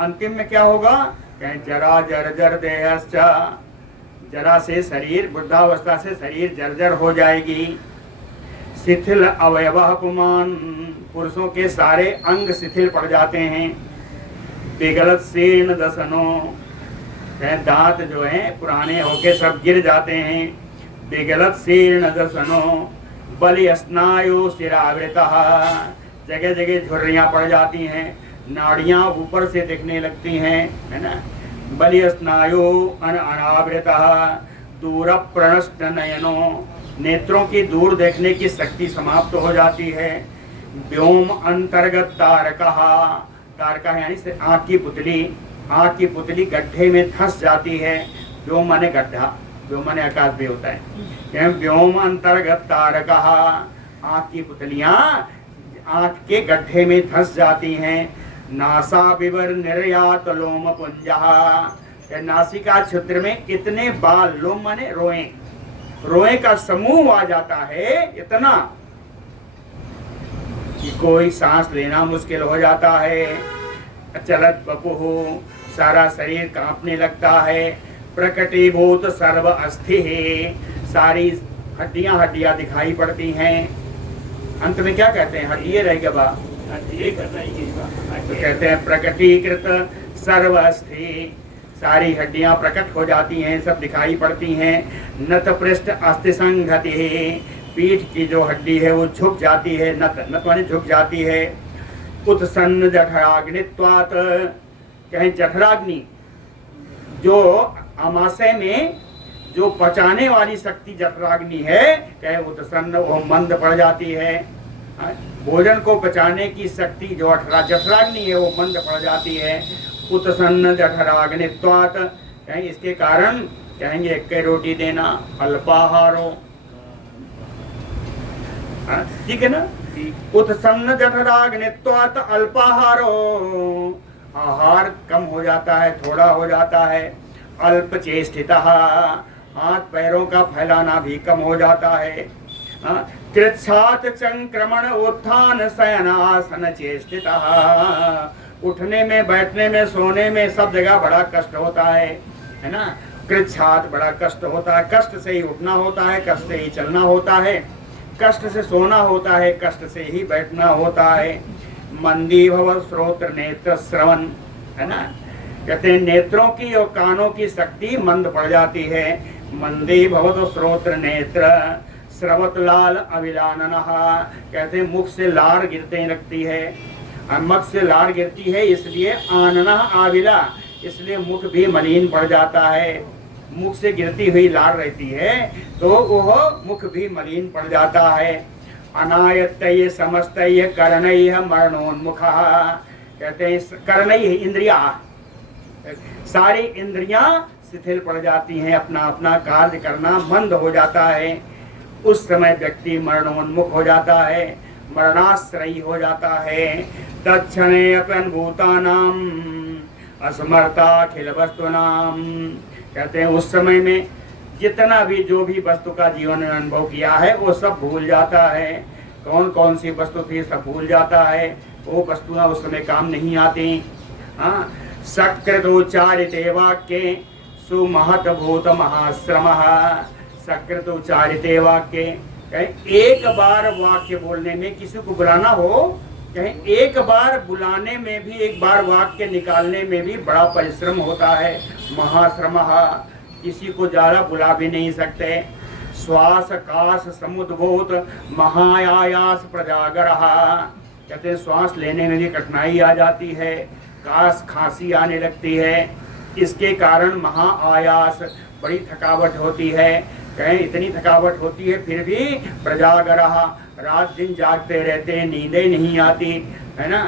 अंतिम में क्या होगा? कहें जरा जर्जर देहस्चा, जरा से शरीर, वृद्धावस्था से शरीर जर्जर हो जाएगी। शिथिल अवयवः पुमान, पुरुषों के सारे अंग शिथिल पड़ जाते हैं। पिघलत शीर्ण दसनों, दांत जो हैं पुराने होके सब गिर जाते हैं। पिघलत शीर्ण दसनों बलि स्नायु शिरावृतः, जगह जगह झुर्रियां पड़ जाती हैं, नाड़ियां ऊपर से दिखने लगती हैं, है ना। बलि स्नायु अनावृतः दूर प्रणष्ट नयनों, नेत्रों की दूर देखने की शक्ति समाप्त हो जाती है। व्योम अंतर्गत तारकः, तारका यानी से आँख की पुतली, आँख की पुतली गड्ढे में धंस जाती है। व्योम माने गड्ढा, व्योम माने आकाश भी होता है। व्योम अंतर्गत तारकः, आँख की पुतलियां आँख के गड्ढे में धंस जाती हैं। नासा विवर निर्यात लोम पुंजः, नासिका छिद्र में इतने बाल, लोम माने रोए, रोए का समूह आ जाता है इतना कि कोई सांस लेना मुश्किल हो जाता है। चलत बपुः, सारा शरीर कांपने लगता है। प्रकटीभूत सर्व अस्थि, सारी हड्डियां हड्डियां दिखाई पड़ती हैं। अंत में क्या कहते हैं? हड्डियां रह गया बा, तो कहते हैं प्रकटीकृत सर्व अस्थि, सारी हड्डियां प्रकट हो जाती हैं, सब दिखाई पड़ती हैं। नत पृष्ठ अस्थि संघति, पीठ की जो हड्डी है वो झुक जाती है, नत माने झुक जाती है। उत्सन्न जठराग्नित्वात्, कहें जठराग्नि जो अमाशय में जो पचाने वाली शक्ति जठराग्नि है, कहे उत्सन्न वो मंद पड़ जाती है। भोजन को पचाने की शक्ति जो जठराग्नि है वो मंद पड़ जाती है। उत्सन्न जठराग्नित्वात्, कहें इसके कारण कहेंगे एक रोटी देना, अल्पाहारो, ठीक है ना। उत्सन्न जठराग्नित्वात् अल्पाहारो, आहार कम हो जाता है, थोड़ा हो जाता है। अल्प चेष्टितः, हाथ पैरों का फैलाना भी कम हो जाता है। कृच्छात संक्रमण उत्थान शयनासन चेष्टितः, उठने में, बैठने में, सोने में सब जगह बड़ा कष्ट होता है ना। कृच्छात बड़ा कष्ट होता है, कष्ट से ही उठना होता है, कष्ट से ही चलना होता है, कष्ट से सोना होता है, कष्ट से ही बैठना होता है। मंदी भव श्रोत्र नेत्र श्रवण, है ना। कहते हैं नेत्रों की और कानों की शक्ति मंद पड़ जाती है। मंदी भवत श्रोत्र नेत्र श्रवत लाल अविलाननः, कहते हैं मुख से लार गिरते लगती है, मुख से लार गिरती है इसलिए आननः आविला, इसलिए मुख भी मलिन पड़ जाता है। मुख से गिरती हुई लार रहती है तो वह मुख भी मलिन पड़ जाता है। अनायत्तय समस्तय कर्णैः मरणोन्मुखः, कहते हैं कर्णैः इंद्रिया, सारी इंद्रियां शिथिल पड़ जाती हैं, अपना अपना कार्य करना मंद हो जाता है। उस समय व्यक्ति मरणोन्मुख हो जाता है, मरणाश्रयी हो जाता है। तत्क्षणे अनुभूतानाम असमर्था अखिल वस्तुनाम, कहते हैं उस समय में जितना भी जो भी वस्तु का जीवन में अनुभव किया है वो सब भूल जाता है। कौन कौन सी वस्तु थी सब भूल जाता है, वो वस्तुएं उस समय काम नहीं आती। हाँ, सकृतोच्चारिते वाक्ये सुमहत भूत महाश्रम, सकृतोच्चारिते वाक्ये, एक बार वाक्य बोलने में किसी को बुलाना हो, कहीं एक बार बुलाने में भी, एक बार वाक्य निकालने में भी बड़ा परिश्रम होता है। महाश्रम, किसी को ज्यादा बुला भी नहीं सकते। श्वास काश समुद्भूत महायास प्रजागर, कहते हैं श्वास लेने में भी कठिनाई आ जाती है, काश खांसी आने लगती है, इसके कारण महाआयास बड़ी थकावट होती है। कहें इतनी थकावट होती है फिर भी प्रजागर, रात दिन जागते रहते हैं, नींदें नहीं आती है ना।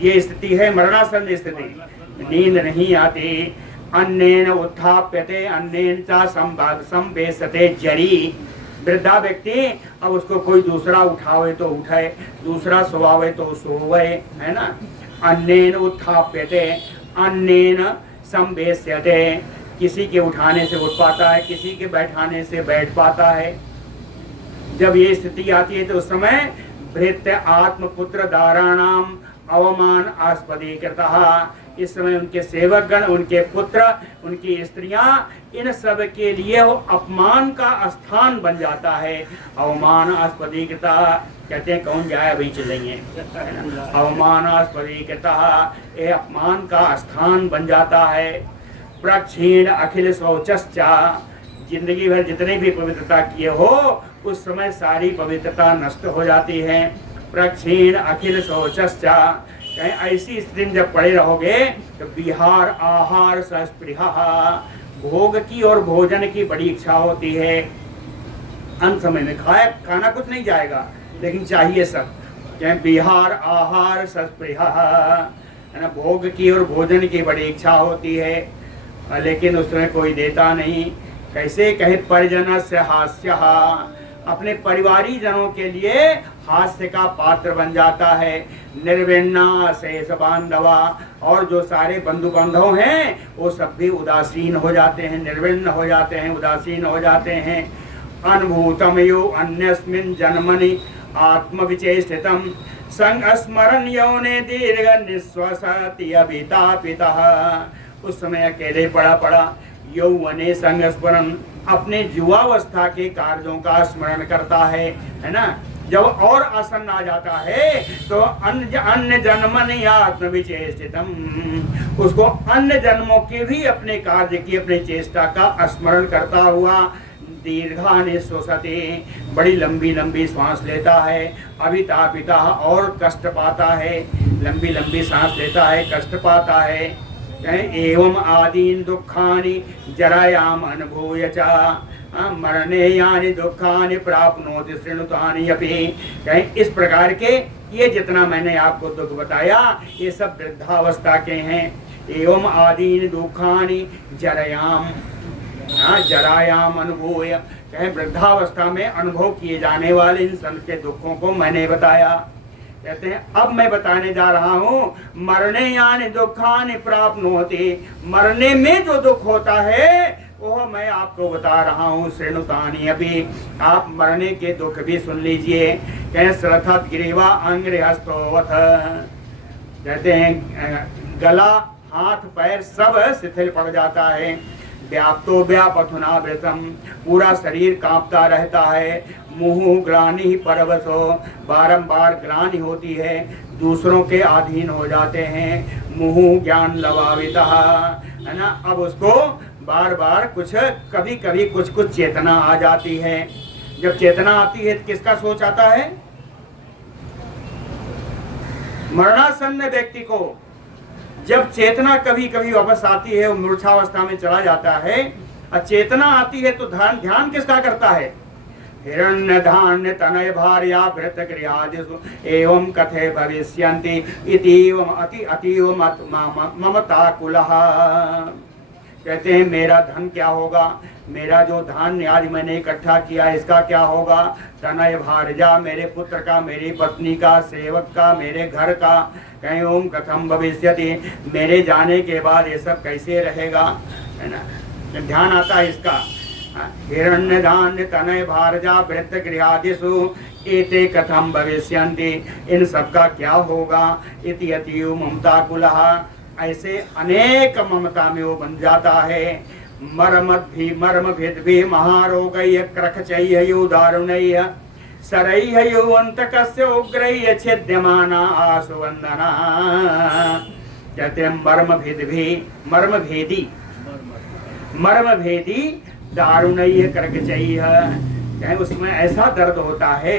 ये स्थिति है मरणासन्न स्थिति, नींद नहीं आती। अन्नेन उत्थाप्यते अन्नेन च संवेशते जरी, वृद्धा व्यक्ति अब उसको कोई दूसरा उठावे तो उठाए, दूसरा सोवावे तो सोवे, है ना। अन्नेन उत्थाप्यते अन्नेन संवेश्यते, किसी के उठाने से उठ पाता है, किसी के बैठाने से बैठ पाता है। जब ये स्थिति आती है तो उस समय भृत्य आत्मपुत्र दाराणाम अवमान आस्पदीकृतः, इस समय उनके सेवकगण, उनके पुत्र, उनकी स्त्रियां, इन सब के लिए वो अपमान का स्थान बन जाता है। अवमान आस्पदीकृतः, कहते हैं कौन जाए अभी चलेंगे, अवमानास्पदीकृतः, ये अपमान का स्थान बन जाता है। प्रक्षीण अखिल शौचश्चा, जिंदगी भर जितने भी पवित्रता किए हो उस समय सारी पवित्रता नष्ट हो जाती है। प्रक्षीण अखिल शौचश्चा, कहीं ऐसी स्थिति में जब पड़े रहोगे तो विहार आहार सस्पृहा, भोग की और भोजन की बड़ी इच्छा होती है। अंत समय में खाना कुछ नहीं जाएगा लेकिन चाहिए सब, कहीं विहार आहार सस्पृहा, है ना, भोग की और भोजन की बड़ी इच्छा होती है लेकिन उसमें कोई देता नहीं। कैसे, कहे परिजन से हास्य, अपने परिवारी जनों के लिए हास्य का पात्र बन जाता है। निर्विण्णा शेष बांधवा, और जो सारे बंधु बांधव हैं वो सब भी उदासीन हो जाते हैं, निर्विण्ण हो जाते हैं, उदासीन हो जाते हैं। अनुभूतम यो अन्यस्मिन् जन्मनि आत्मविचेष्टितम संस्मरण यौने दीर्घ निःश्वासति अभितापितः, उस समय अकेले पड़ा यौवने संस्मरण, अपने युवावस्था के कार्यों का स्मरण करता है ना। जब और आसन्न आ जाता है तो अन्य जन्मनि आत्मविचेष्टितम, उसको अन्य जन्मों के भी अपने कार्य की, अपने चेष्टा का स्मरण करता हुआ दीर्घानि श्वसति, बड़ी लंबी लंबी सांस लेता है। अभितापिता, और कष्ट पाता है, लंबी लंबी सांस लेता है, कष्ट पाता है। एवं आदीन दुखानि जरायाम अनुभूय च मरणे यानि दुखानि प्राप्नोति शृणुतानि अपि, कहीं इस प्रकार के ये जितना मैंने आपको दुख बताया ये सब वृद्धावस्था के हैं। एवं आदीन दुखानि जरायाम, जरायाम अनुभूय, कहीं वृद्धावस्था में अनुभव किए जाने वाले इन सब के दुखों को मैंने बताया। कहते हैं अब मैं बताने जा रहा हूँ मरणे यानी दुखानि प्राप्नोति, मरने में जो दुख होता है वो मैं आपको बता रहा हूँ। श्रेणुतानि अभी, आप मरने के दुख भी सुन लीजिए। कहें श्रथत ग्रीवा अंग्रहस्तोवथ, कहते हैं गला हाथ पैर सब शिथिल पड़ जाता है। व्याप्तो व्यापथुना वृतम, पूरा शरीर कांपता रहता है। मुहुः ग्लानि परवशो, बारंबार ग्लानि होती है, दूसरों के अधीन हो जाते हैं। मुहुः ज्ञान लवावितः, है ना, अब उसको बार बार कुछ कभी कभी कुछ कुछ चेतना आ जाती है। जब चेतना आती है तो किसका सोच आता है? मरणासन्न व्यक्ति को जब चेतना कभी कभी वापस आती है, वो मूर्छावस्था में चला जाता है, और चेतना आती है तो ध्यान किसका करता है? हिरण्य धान्य तनय भार्या भृत क्रियादिषु एवं कथे भविष्यन्ति इतीवम अति अतीव ममताकुलः। कहते हैं मेरा धन क्या होगा, मेरा जो धान्य आज मैंने इकट्ठा किया इसका क्या होगा, तनय भारजा मेरे पुत्र का, मेरी पत्नी का, सेवक का, मेरे घर का, कहीं ओम कथम भविष्यति, मेरे जाने के बाद ये सब कैसे रहेगा, है ना। ध्यान आता है इसका। हिरण्य धान्य तनय भारजा वृत्त गृहादिषु एते कथम भविष्यन्ति, इन सबका क्या होगा। इति अतीव ममता कुलः, ऐसे अनेक ममता में वो बन जाता है। मर्म भेद भी महारोगय क्रखचय्यो दारुणय सरय्यो अंतकस्य उग्रय छेद्यमाना आसुवंदना। कहते हैं मर्म भेदी दारुणय क्रखचय्य, उसमें ऐसा दर्द होता है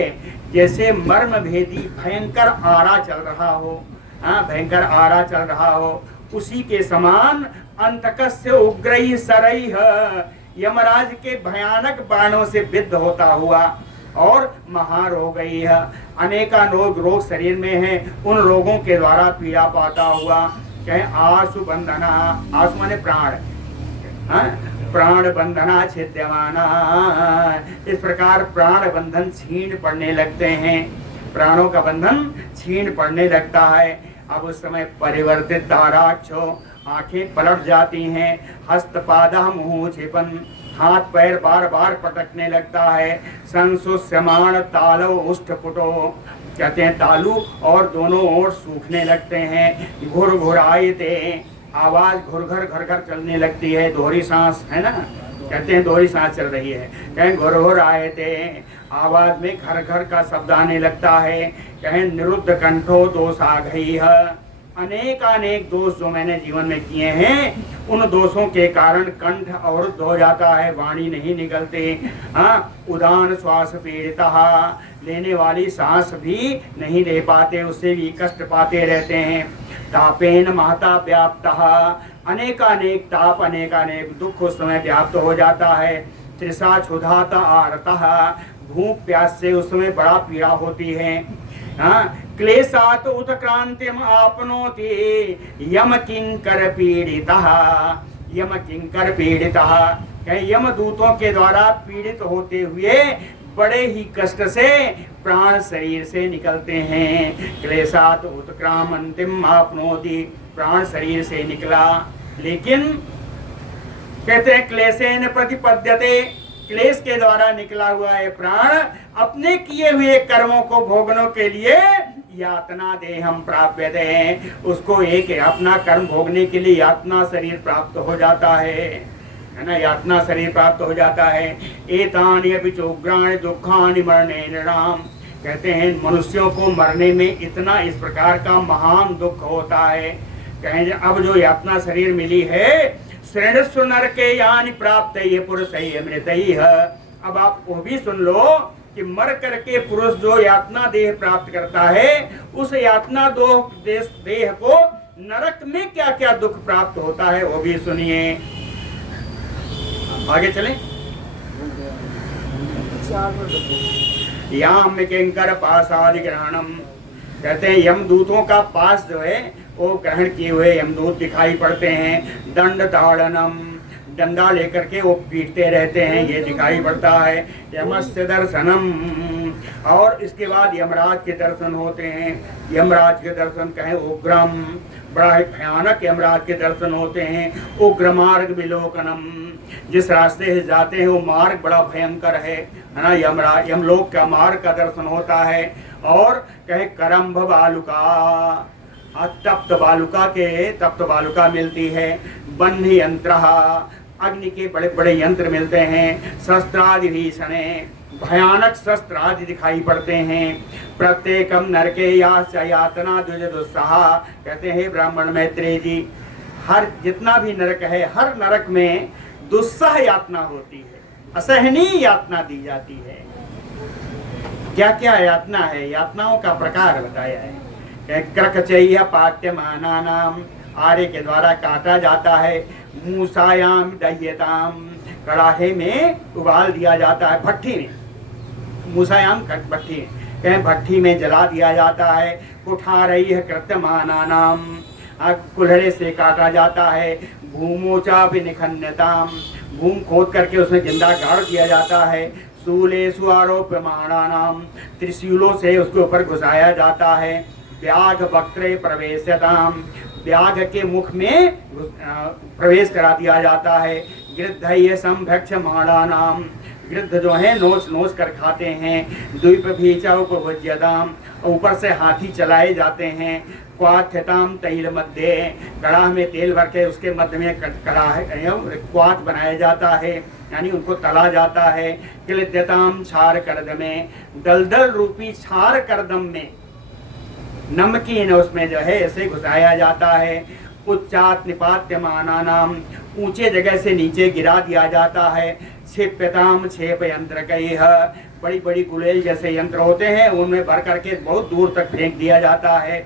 जैसे मर्म भेदी भयंकर आरा चल रहा हो, भयंकर आरा चल रहा हो, उसी के समान अंतकस्य उग्रैः सरैः, यमराज के भयानक बाणों से विद्ध होता हुआ, और महारोगैः, अनेकानोक रोग शरीर में है, उन रोगों के द्वारा पीड़ा पाता हुआ। कहे आसु बंधना, आसु माने प्राण, प्राण बंधना छिद्यमाना, इस प्रकार प्राण बंधन छीन पड़ने लगते हैं, प्राणों का बंधन छीन पड़ने लगता है। अब उस समय परिवर्तित दाराक्षो, आंखें पलट जाती हैं, हस्तपादा मुंह छिपन, हाथ पैर बार बार पटकने लगता है। संसुष्यमाण तालो उष्ठपुटो, कहते हैं तालू और दोनों ओर सूखने लगते हैं। घुर घुरायते, आवाज घुर घर चलने लगती है, दोहरी सांस है ना, कहते हैं दोहरी सांस चल रही है। कहें घुर घुर आए थे, आवाज में घर का शब्द आने लगता है। कहें निरुद्ध कंठो दोष आ गई है, अनेक दोष जो मैंने जीवन में किए हैं, उन दोषों के कारण कंठ अवरुद्ध हो जाता है, वाणी नहीं निकलते। उदान श्वास पीड़िता, लेने वाली सांस भी नहीं ले पाते, उससे भी कष्ट पाते रहते हैं। तापेन महता व्याप्त, अनेकानेक ताप अनेकानेक दुख उस समय व्याप्त हो जाता है। तृषा क्षुधाता आरता, भूख प्यास से उस समय बड़ा पीड़ा होती है। क्लेशात उत्क्रांतिम आपनोति यम किंकर पीड़ितः, यम किंकर पीड़ितः, यमदूतों के द्वारा पीड़ित होते हुए बड़े ही कष्ट से प्राण शरीर से निकलते हैं। क्लेशात उत्क्रामंतिम आपनोति, प्राण शरीर से निकला, लेकिन कहते हैं क्लेशेन प्रतिपद्यते, क्लेश के द्वारा निकला हुआ है प्राण अपने किए हुए कर्मों को भोगने के लिए यातना देहम प्राप्यते हैं, उसको एक अपना कर्म भोगने के लिए यातना शरीर प्राप्त हो जाता है ना, यातना शरीर प्राप्त हो जाता है। एतानि अपि चोग्राणि दुखानि मरणे नृणाम, कहते हैं मनुष्यों को मरने में इतना इस प्रकार का महान दुख होता है। कहें अब जो यातना शरीर मिली है, श्रेणस्व नरके यानि प्राप्त ये पुरुष मृतैः, अब आप वो भी सुन लो कि मर करके पुरुष जो यातना देह प्राप्त करता है, उस यातना देह को नरक में क्या क्या दुख प्राप्त होता है वो भी सुनिए। आगे चलें। याम किंकर पासादि ग्रहणम, कहते हैं यमदूतों का पास जो है वो ग्रहण किए हुए यमदूत दिखाई पड़ते हैं। दंड ताड़नम, डंडा लेकर के वो पीटते रहते हैं, ये दिखाई पड़ता है। यमस्य दर्शनम, और इसके बाद यमराज के दर्शन होते हैं। यमराज के दर्शन कहें उग्रम, बड़ा भयानक यमराज के दर्शन होते हैं। उग्र मार्ग विलोकनम, जिस रास्ते से जाते हैं वो मार्ग बड़ा भयंकर है ना, यमलोक का मार्ग का दर्शन होता है। और कहे करम्भ बालुका, तप्त बालुका मिलती है। बन्ही यंत्र, अग्नि के बड़े बड़े यंत्र मिलते हैं। शस्त्रादि भीषणे, भयानक शस्त्र आदि दिखाई पड़ते हैं। प्रत्येकम नरके यातना द्विज दुस्सहा, कहते हैं ब्राह्मण मैत्रेय जी, हर जितना भी नरक है, हर नरक में दुस्सह यातना होती है, असहनीय यातना दी जाती है। क्या क्या यातना है, यातनाओं का प्रकार बताया है। क्रकचय्य पाट्यमाना नाम, आरे के द्वारा काटा जाता है। मूसायाम दह्यताम, कड़ाहे में उबाल दिया जाता है, भट्टी में, मूसायाम भट्टी में, कहीं भट्टी में जला दिया जाता है। कुठारय्य कृत्यमाना नाम, कुल्हड़े से काटा जाता है। भूमोचा विनिखन्यताम, भूम खोद करके उसमें जिंदा गाड़ दिया जाता है। शूलेषु आरोप्यमाणानाम, त्रिशूलों से उसके ऊपर घुसाया जाता है। व्याघ वक्त्रे प्रवेश्यताम, व्याघ के मुख में प्रवेश करा दिया जाता है। गृद्धय संभक्षमाणानाम, गृद्ध जो है नोच नोच कर खाते हैं। द्वीप भीचा उपभुज्यताम, ऊपर से हाथी चलाए जाते हैं। क्वाथ्यताम तैल मध्य, कड़ाह में तेल भर के उसके मध्य में कड़ाह क्वाथ बनाया जाता है, यानी उनको तला जाता है। किलिद्यताम क्षार कर्दम में, दलदल रूपी क्षार कर्दम में नमकीन उसमें जो है ऐसे घुसाया जाता है। उच्चात निपात्यमाना नाम, ऊंचे जगह से नीचे गिरा दिया जाता है। क्षिप्यताम क्षेप यंत्र कई, बड़ी बड़ी गुलेल जैसे यंत्र होते हैं उनमें भर करके बहुत दूर तक फेंक दिया जाता है।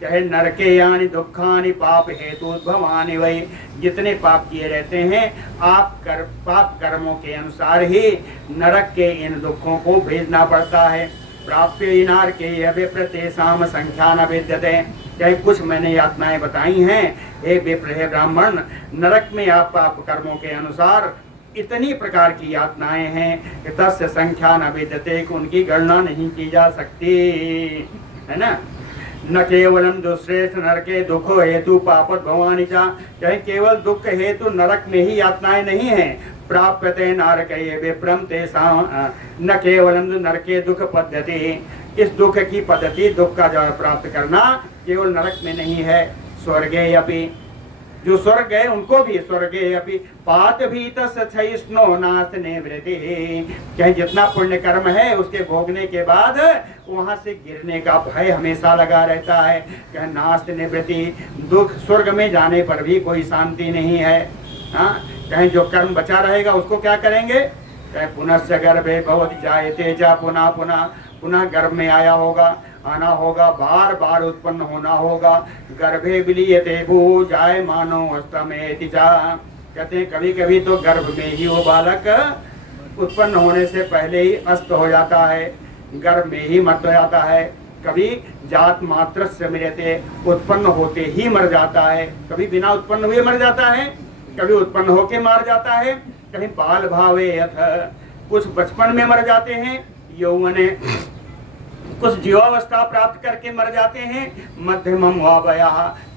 चाहे नरके यानी दुखानि पाप हेतु भवानी, वही जितने पाप किए रहते हैं पाप कर्मों के अनुसार ही नरक के इन दुखों को भेजना पड़ता है। प्राप्य इनार के विप्रतेषाम संख्या न विद्यते, चाहे कुछ मैंने यातनाएं बताई हैं हे विप्र हे ब्राह्मण, नरक में आप पाप कर्मों के अनुसार इतनी प्रकार की यातनाएं हैं कि तस्य संख्या न विद्यते, उनकी गणना नहीं की जा सकती, है ना। न केवलम दुश्रेष्ठ नरके दुखो हेतु पापत भवानी चा, चाहे केवल दुख हेतु नरक में ही यातनाएं नहीं है। प्राप्यते नारके विप्रम तेषां, न केवलम नरके दुख पद्धति, इस दुख की पद्धति दुख का जो प्राप्त करना केवल नरक में नहीं है। स्वर्गे अपि, जो स्वर्ग गए उनको भी स्वर्गे अपि पात भीत सहिष्णु नाश निवृत्ति, चाहे जितना पुण्य कर्म है उसके भोगने के बाद वहां से गिरने का भय हमेशा लगा रहता है। क्या नाश निवृत्ति, दुख स्वर्ग में जाने पर भी कोई शांति नहीं है। हाँ, चाहे जो कर्म बचा रहेगा उसको क्या करेंगे, चाहे पुनश्च गर्भे भवति जायते च, पुनः पुनः पुनः गर्भ में आया होगा, आना होगा, बार बार उत्पन्न होना होगा। गर्भे विलीयते भू जाय मानो अस्तमेति चा, कहते हैं कभी कभी तो गर्भ में ही वो बालक उत्पन्न होने से पहले ही अस्त हो जाता है, गर्भ में ही मर जाता है। कभी जात मात्र से मृते, उत्पन्न होते ही मर जाता है, कभी बिना उत्पन्न हुए मर जाता है, कभी उत्पन्न होके मार जाता है। कहीं बाल भावे यथ, कुछ बचपन में मर जाते हैं, यौवने कुछ जीवावस्था प्राप्त करके मर जाते हैं। मध्यमम वावया,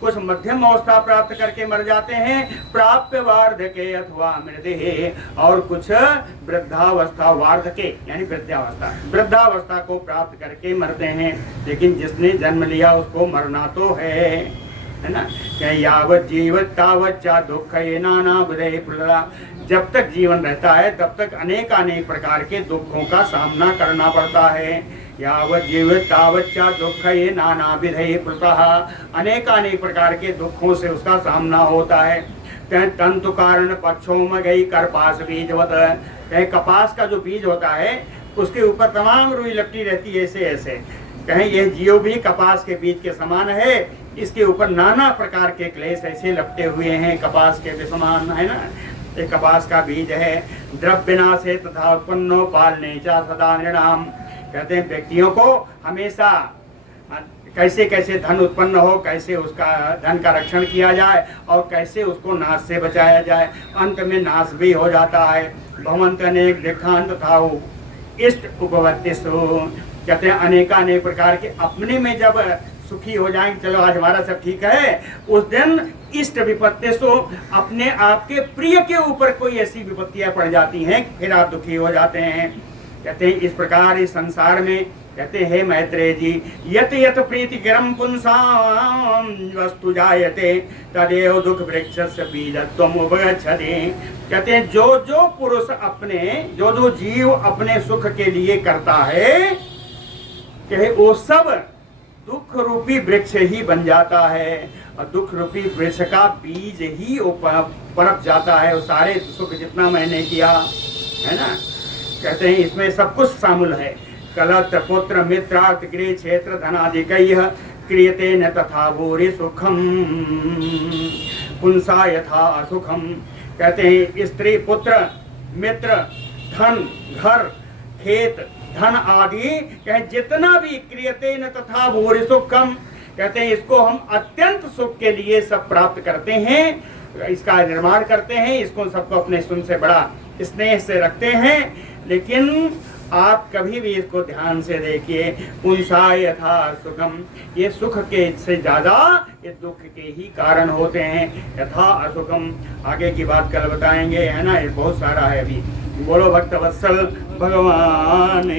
कुछ मध्यम अवस्था प्राप्त करके मर जाते हैं। प्राप्य वार्धके अथवा मृदे, और कुछ वृद्धावस्था, वार्धके यानी वृद्धावस्था को प्राप्त करके मरते हैं। लेकिन जिसने जन्म लिया उसको मरना तो है ना। यावत जीवत तावत चा दुख ये नाना बुधे प्रदा, जब तक जीवन रहता है तब तक अनेक प्रकार के दुखों का सामना करना पड़ता है। यावत जीवित तावत चा दुख ये नाना विधे प्रतः, अनेक प्रकार के दुखों से उसका सामना होता है। तंतु कारण पक्षों में गई करपास बीजवत, कपास का जो बीज होता है उसके ऊपर तमाम रुई लपटी रहती है ऐसे ऐसे, कहें यह जीव भी कपास के बीज के समान है, इसके ऊपर नाना प्रकार के क्लेश ऐसे लपटे हुए हैं कपास के समान, है ना। एक कपास का बीज है। द्रव्यना से तथा उत्पन्नो पालने चा सदा नृणाम, कहते हैं व्यक्तियों को हमेशा कैसे कैसे धन उत्पन्न हो, कैसे उसका धन का रक्षण किया जाए और कैसे उसको नाश से बचाया जाए, अंत में नाश भी हो जाता है। भवंत अनेक दिखांत था इष्ट उपवत्तिसु, कहते हैं अनेक प्रकार के अपने में जब सुखी हो जाएंगे, चलो आज हमारा सब ठीक है, उस दिन इष्ट विपत्ति सो, अपने आपके प्रिय के ऊपर कोई ऐसी विपत्तियां पड़ जाती हैं फिर आप दुखी हो जाते हैं। कहते हैं इस प्रकार इस संसार में, कहते हैं मैत्रेय जी, यत यत प्रीतिकरम पुंसाम वस्तु जायते तदेव दुख वृक्षस्य बीजत्वम उपगच्छति, कहते हैं जो जो पुरुष अपने, जो जो जीव अपने सुख के लिए करता है, कहे वो सब दुख रूपी वृक्ष ही बन जाता है, और दुख रूपी वृक्ष का बीज ही पनप जाता है। वो सारे सुख जितना मैंने किया है ना, कहते हैं इसमें सब कुछ शामिल है। कलत्र पुत्र मित्रार्थ गृह क्षेत्र धनादिकैः क्रियते न तथा भूरि सुखम पुंसा यथा असुखम, कहते हैं स्त्री पुत्र मित्र धन घर खेत धन आदि, कहे जितना भी क्रियते न तथा भूरि सुखम, कहते हैं इसको हम अत्यंत सुख के लिए सब प्राप्त करते हैं, इसका निर्माण करते हैं, इसको सबको अपने सुन से बड़ा स्नेह से रखते हैं। लेकिन आप कभी भी इसको ध्यान से देखिए, पुंसा यथा सुखम, ये सुख के से ज्यादा ये दुख के ही कारण होते हैं। यथा असुखम, आगे की बात कल बताएंगे, है ना, ये बहुत सारा है अभी। बोलो भक्त वत्सल भगवान।